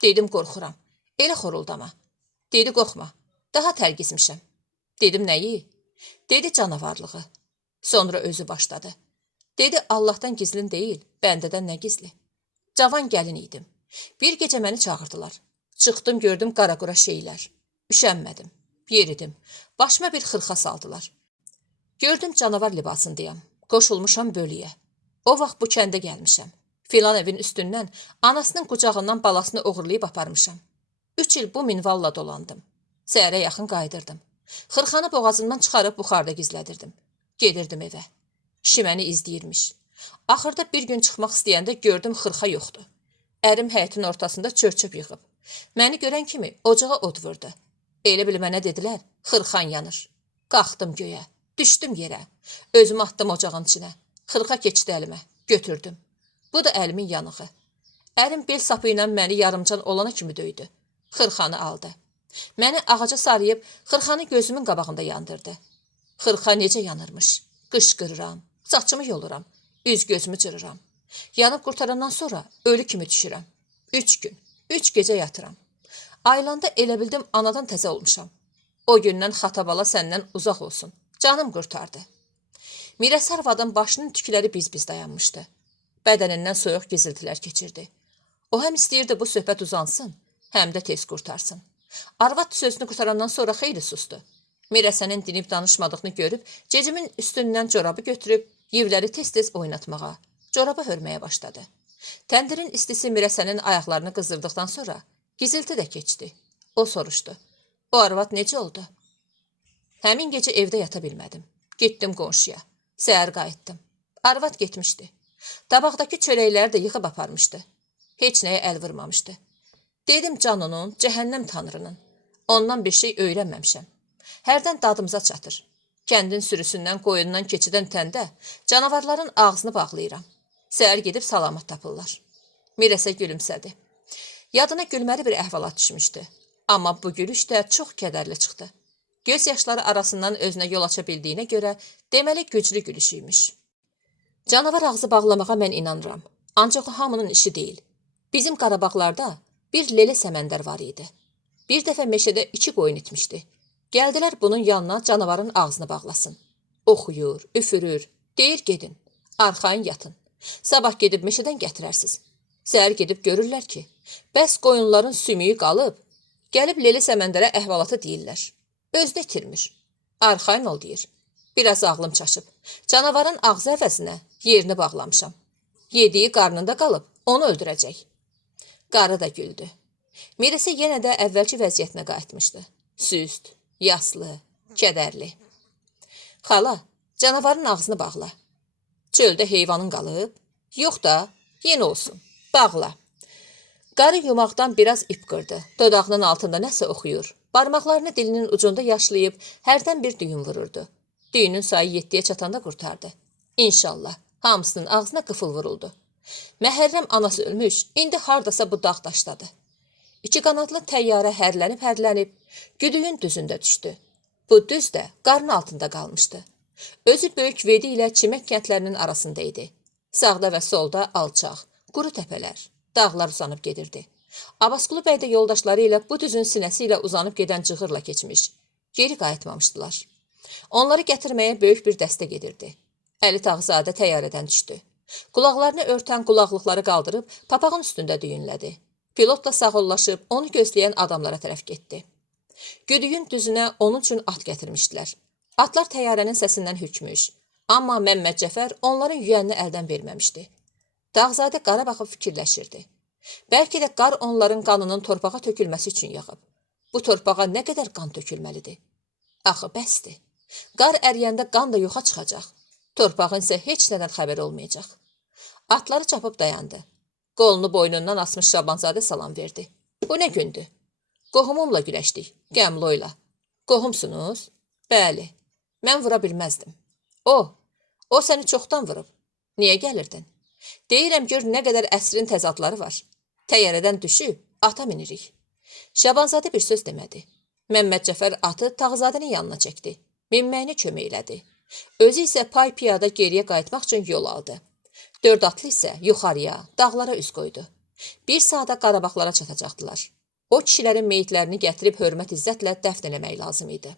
Dedim, qorxuram. Elə xoruldama. Dedi, qorxma. Daha tərgizmişəm. Dedim, nəyi? Dedi, canavarlığı. Sonra özü başladı. Dedi, Allahdan gizlin deyil, bəndədən nə gizli. Cavan gəlin idim. Bir gecə məni çağırdılar. Çıxdım, gördüm qaraqura şeylər. Üşənmədim. Yeridim. Başıma bir xırxa saldılar. Gördüm canavar libasındayam. Qoşulmuşam bölüyə. O vaxt bu kəndə gəlmişəm. Filan evin üstündən anasının qucağından balasını oğurlayıb aparmışam. 3 il bu minvalla dolandım. Səhərə yaxın qayıdırdım. Xırxanı boğazından çıxarıb buxarda gizlədirdim. Gedirdim evə. Kişi məni izləyirmiş. Axırda bir gün çıxmaq istəyəndə gördüm xırxa yoxdur. Ərim həyətin ortasında çörçöp yığıb. Məni görən kimi ocağa od vurdu. Elə bil mənə dedilər, xırxan yanır. Qalxdım göyə, düşdüm yerə. Özümü atdım ocağın içinə. Xırxa keçdi əlimə, götürdüm. Bu da əlimin yanığı. Ərim bel sapı ilə məni yarımcan olana kimi döydü. Xırxanı aldı. Məni ağaca sarıyıb xırxanı gözümün qabağında yandırdı. Xırxa necə yanırmış. Qışqırıram, saçımı yoluram, üz gözümü cırıram. Yanıb qurtarandan sonra ölü kimi düşürəm. 3 gün, 3 gecə yatıram. Aylanda elə bildim anadan təzə olmuşam. O gündən xatabala səndən uzaq olsun. Canım qurtardı. Mirəs arvadın başının tükləri biz-biz dayanmışdı. Bədənindən soyuq giziltilər keçirdi. O həm istəyirdi bu söhbət uzansın, həm də tez qurtarsın. Arvad sözünü qurtarandan sonra xeyli sustu. Mirəsənin dinib danışmadığını görüb, cecimin üstündən corabı götürüb, yivləri tez-tez oynatmağa, corabı hörməyə başladı. Təndirin istisi Mirəsənin ayaqlarını qızdırdıqdan sonra gizilti də keçdi. O soruşdu. O arvad necə oldu? Həmin gecə evdə yata bilmədim. Getdim qonşuya. Səhər qayıtdım. Arvad getmişdi. Tabaqdakı çörəkləri də yığıb aparmışdı. Heç nəyə əl vurmamışdı. Dedim can onun, cəhənnəm tanrının. Ondan bir şey öyrənməmişəm. Hərdən dadımıza çatır. Kəndin sürüsündən, qoyundan keçidən təndə canavarların ağzını bağlayıram. Səhər gedib salamat tapırlar. Mirəsə gülümsədi. Yadına gülməli bir əhvalat düşmüşdü. Amma bu gülüş də çox kədərli çıxdı. Göz yaşları arasından özünə yol aça bildiyinə görə deməli güclü gülüşüymüş. Canavar ağzı bağlamağa mən inanıram. Ancaq o hamının işi deyil. Bizim Qarabağlarda bir lele səməndər var idi. Bir dəfə meşədə 2 qoyun itmişdi. Gəldilər bunun yanına canavarın ağzını bağlasın. Oxuyur, üfürür, deyir gedin, arxayın yatın. Sabah gedib meşədən gətirərsiz. Səhər gedib görürlər ki, bəs qoyunların sümüyü qalıb, gəlib lele səməndərə əhvalatı deyirlər. Özünü itirmir. Arxayın ol deyir. Biraz ağlım çaşıb. Canavarın ağzı əvəzinə yerini bağlamışam. Yediyi qarnında qalıb, onu öldürəcək. Qarı da güldü. Mirəsə yenə də əvvəlki vəziyyətinə qayıtmışdı. Süst, yaslı, kədərli. Xala, canavarın ağzını bağla. Çöldə heyvanın qalıb? Yox da, yenə olsun. Bağla. Qarı yumaqdan biraz ip qırdı. Dodağının altında nəsə oxuyur. Barmaqlarını dilinin ucunda yaşlayıb hərdən bir düyün vururdu. Düyünün sayı 7-yə çatanda qurtardı. İnşallah, hamısının ağzına qıfıl vuruldu. Məhərrəm anası ölmüş, indi hardasa bu dağ daşdadı. 2 qanadlı təyyarə hərlənib, güdüyün düzündə düşdü. Bu düz də qarın altında qalmışdı. Özü böyük Vedi ilə Çimək kəndlərinin arasında idi. Sağda və solda alçaq, quru təpələr, dağlar uzanıb gedirdi. Abbasqulu bəy də yoldaşları ilə bu düzün sinəsi ilə uzanıb gedən cığırla keçmiş. Geri qayıtmamışdılar. Onları gətirməyə böyük bir dəstə gedirdi. Əli Tağızadə təyyarədən düşdü. Qulaqlarını örtən qulaqlıqları qaldırıb papağın üstündə düyünlədi. Pilotla sağollaşıb onu gözləyən adamlara tərəf getdi. Güdüyün düzünə onun üçün at gətirmişdilər. Atlar təyyarənin səsindən hürkmüş. Amma Məmməd Cəfər onların yüyənini əldən verməmişdi. Tağızadə qara baxıb fikirləşirdi. Bəlkə də qar onların qanının torpağa tökülməsi üçün yağıb. Bu torpağa nə qədər qan tökülməlidir? Axı bəsdir. Qar əriyəndə qan da yoxa çıxacaq. Torpağın isə heç nədən xəbər olmayacaq. Atları çapıb dayandı. Qolunu boynundan asmış Şabanzadə salam verdi. Bu nə gündür? Qohumumla güləşdik, Qəmloyla. Qohumsunuz? Bəli, mən vura bilməzdim. O səni çoxdan vurub. Niyə gəlirdin? Deyirəm gör nə qədər əsrin təzadları var. Təyyarədən düşüb, ata minirik. Şabanzadə bir söz demədi. Məmməd Cəfər atı Tağızadənin yanına çəkdi. Minməyini kömək elədi. Özü isə pay piyada geriyə qayıtmaq üçün yol aldı. 4 atlı isə yuxarıya, dağlara üz qoydu. Bir saata Qarabağlara çatacaqdılar. O kişilərin meyitlərini gətirib hörmət-izzətlə dəfn eləmək lazım idi.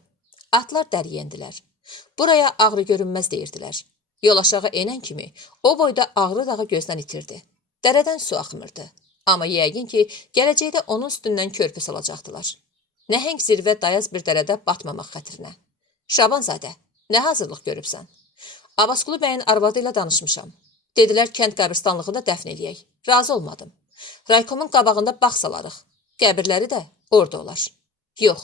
Atlar dəriyendilər. Buraya Ağrı görünməz deyirdilər. Yol aşağı enən kimi o boyda Ağrı dağı gözdən itirdi. Dərədən su axmırdı. Amma yəqin ki, gələcəkdə onun üstündən körpü salacaqdılar. Nəhəng zirvə dayaz bir dərədə batmamaq xətrinə. Şabanzadə, nə hazırlıq görübsən? Abbasqulu bəyin arvadı ilə danışmışam. Dedilər kənd qəbristanlığında dəfn eləyək. Razı olmadım. Raykomun qabağında bağ salarıq. Qəbirləri də orada olar. Yox,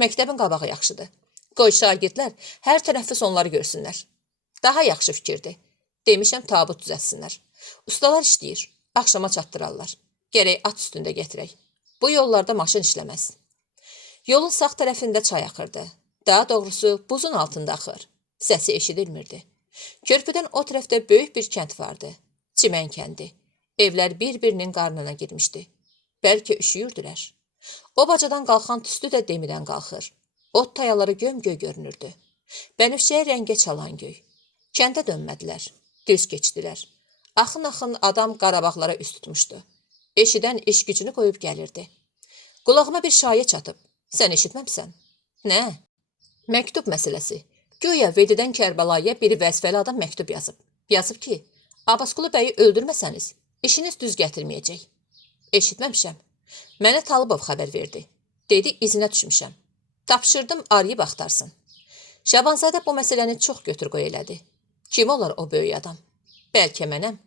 məktəbin qabağı yaxşıdır. Qoy şagirdlər hər tərəfli onları görsünlər. Daha yaxşı fikirdir. Demişəm tabut düzətsinlər. Ustalar işləyir. Axşama çatdırarlar. Gərək at üstündə gətirək. Bu yollarda maşın işləməz. Yolun sağ tərəfində çay axırdı. Daha doğrusu buzun altında axır. Səsi eşidilmirdi. Körpüdən o tərəfdə böyük bir kənd vardı. Çimən kəndi. Evlər bir-birinin qarnına girmişdi. Bəlkə üşüyürdülər. O bacadan qalxan tüstü də demidən qalxır. Ot tayaları göm-göy görünürdü. Bənövşəyə rəngə çalan göy. Kəndə dönmədilər. Düz keçdilər. Axın-axın adam Qarabağlara üst tutmuşdu. Eşidən iş gücünü qoyub gəlirdi. Qulağıma bir şayə çatıb. Sən eşitməmsən? Nə? Məktub məsələsi. Güya Vedidən Kərbalaya bir vəzifəli adam məktub yazıb. Yazıb ki, Abbasqulu bəyi öldürməsəniz, işiniz düz gətirməyəcək. Eşitməmişəm. Mənə Talıbov xəbər verdi. Dedi, izinə düşmüşəm. Tapşırdım, arayıb axtarsın. Şabanzadə bu məsələni çox götür-qoy elədi. Kim olar o böyük adam? Bəlkə mənəm.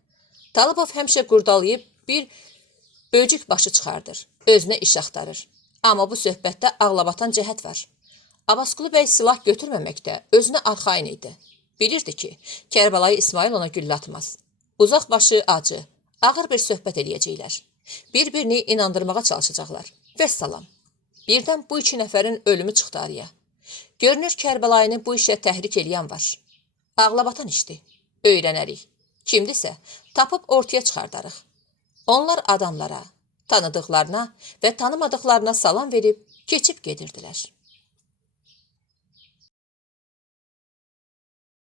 Talıbov həmişə qurdalayıb bir böcük başı çıxardır. Özünə iş axtarır. Amma bu söhbətdə ağlabatan cəhət var. Abbasqulu bəy silah götürməməkdə özünə arxain idi. Bilirdi ki, Kərbalayı İsmail ona güllə atmaz. Uzaq başı acı, ağır bir söhbət eləyəcəklər. Bir-birini inandırmağa çalışacaqlar. Vəssalam. Birdən bu 2 nəfərin ölümü çıxdı araya. Görünür Kərbalayını bu işə təhrik eləyən var. Ağlabatan işdir. Öyrənərik. Kimdirsə, tapıb ortaya çıxardarıq. Onlar adamlara, tanıdıqlarına və tanımadıqlarına salam verib keçib gedirdilər.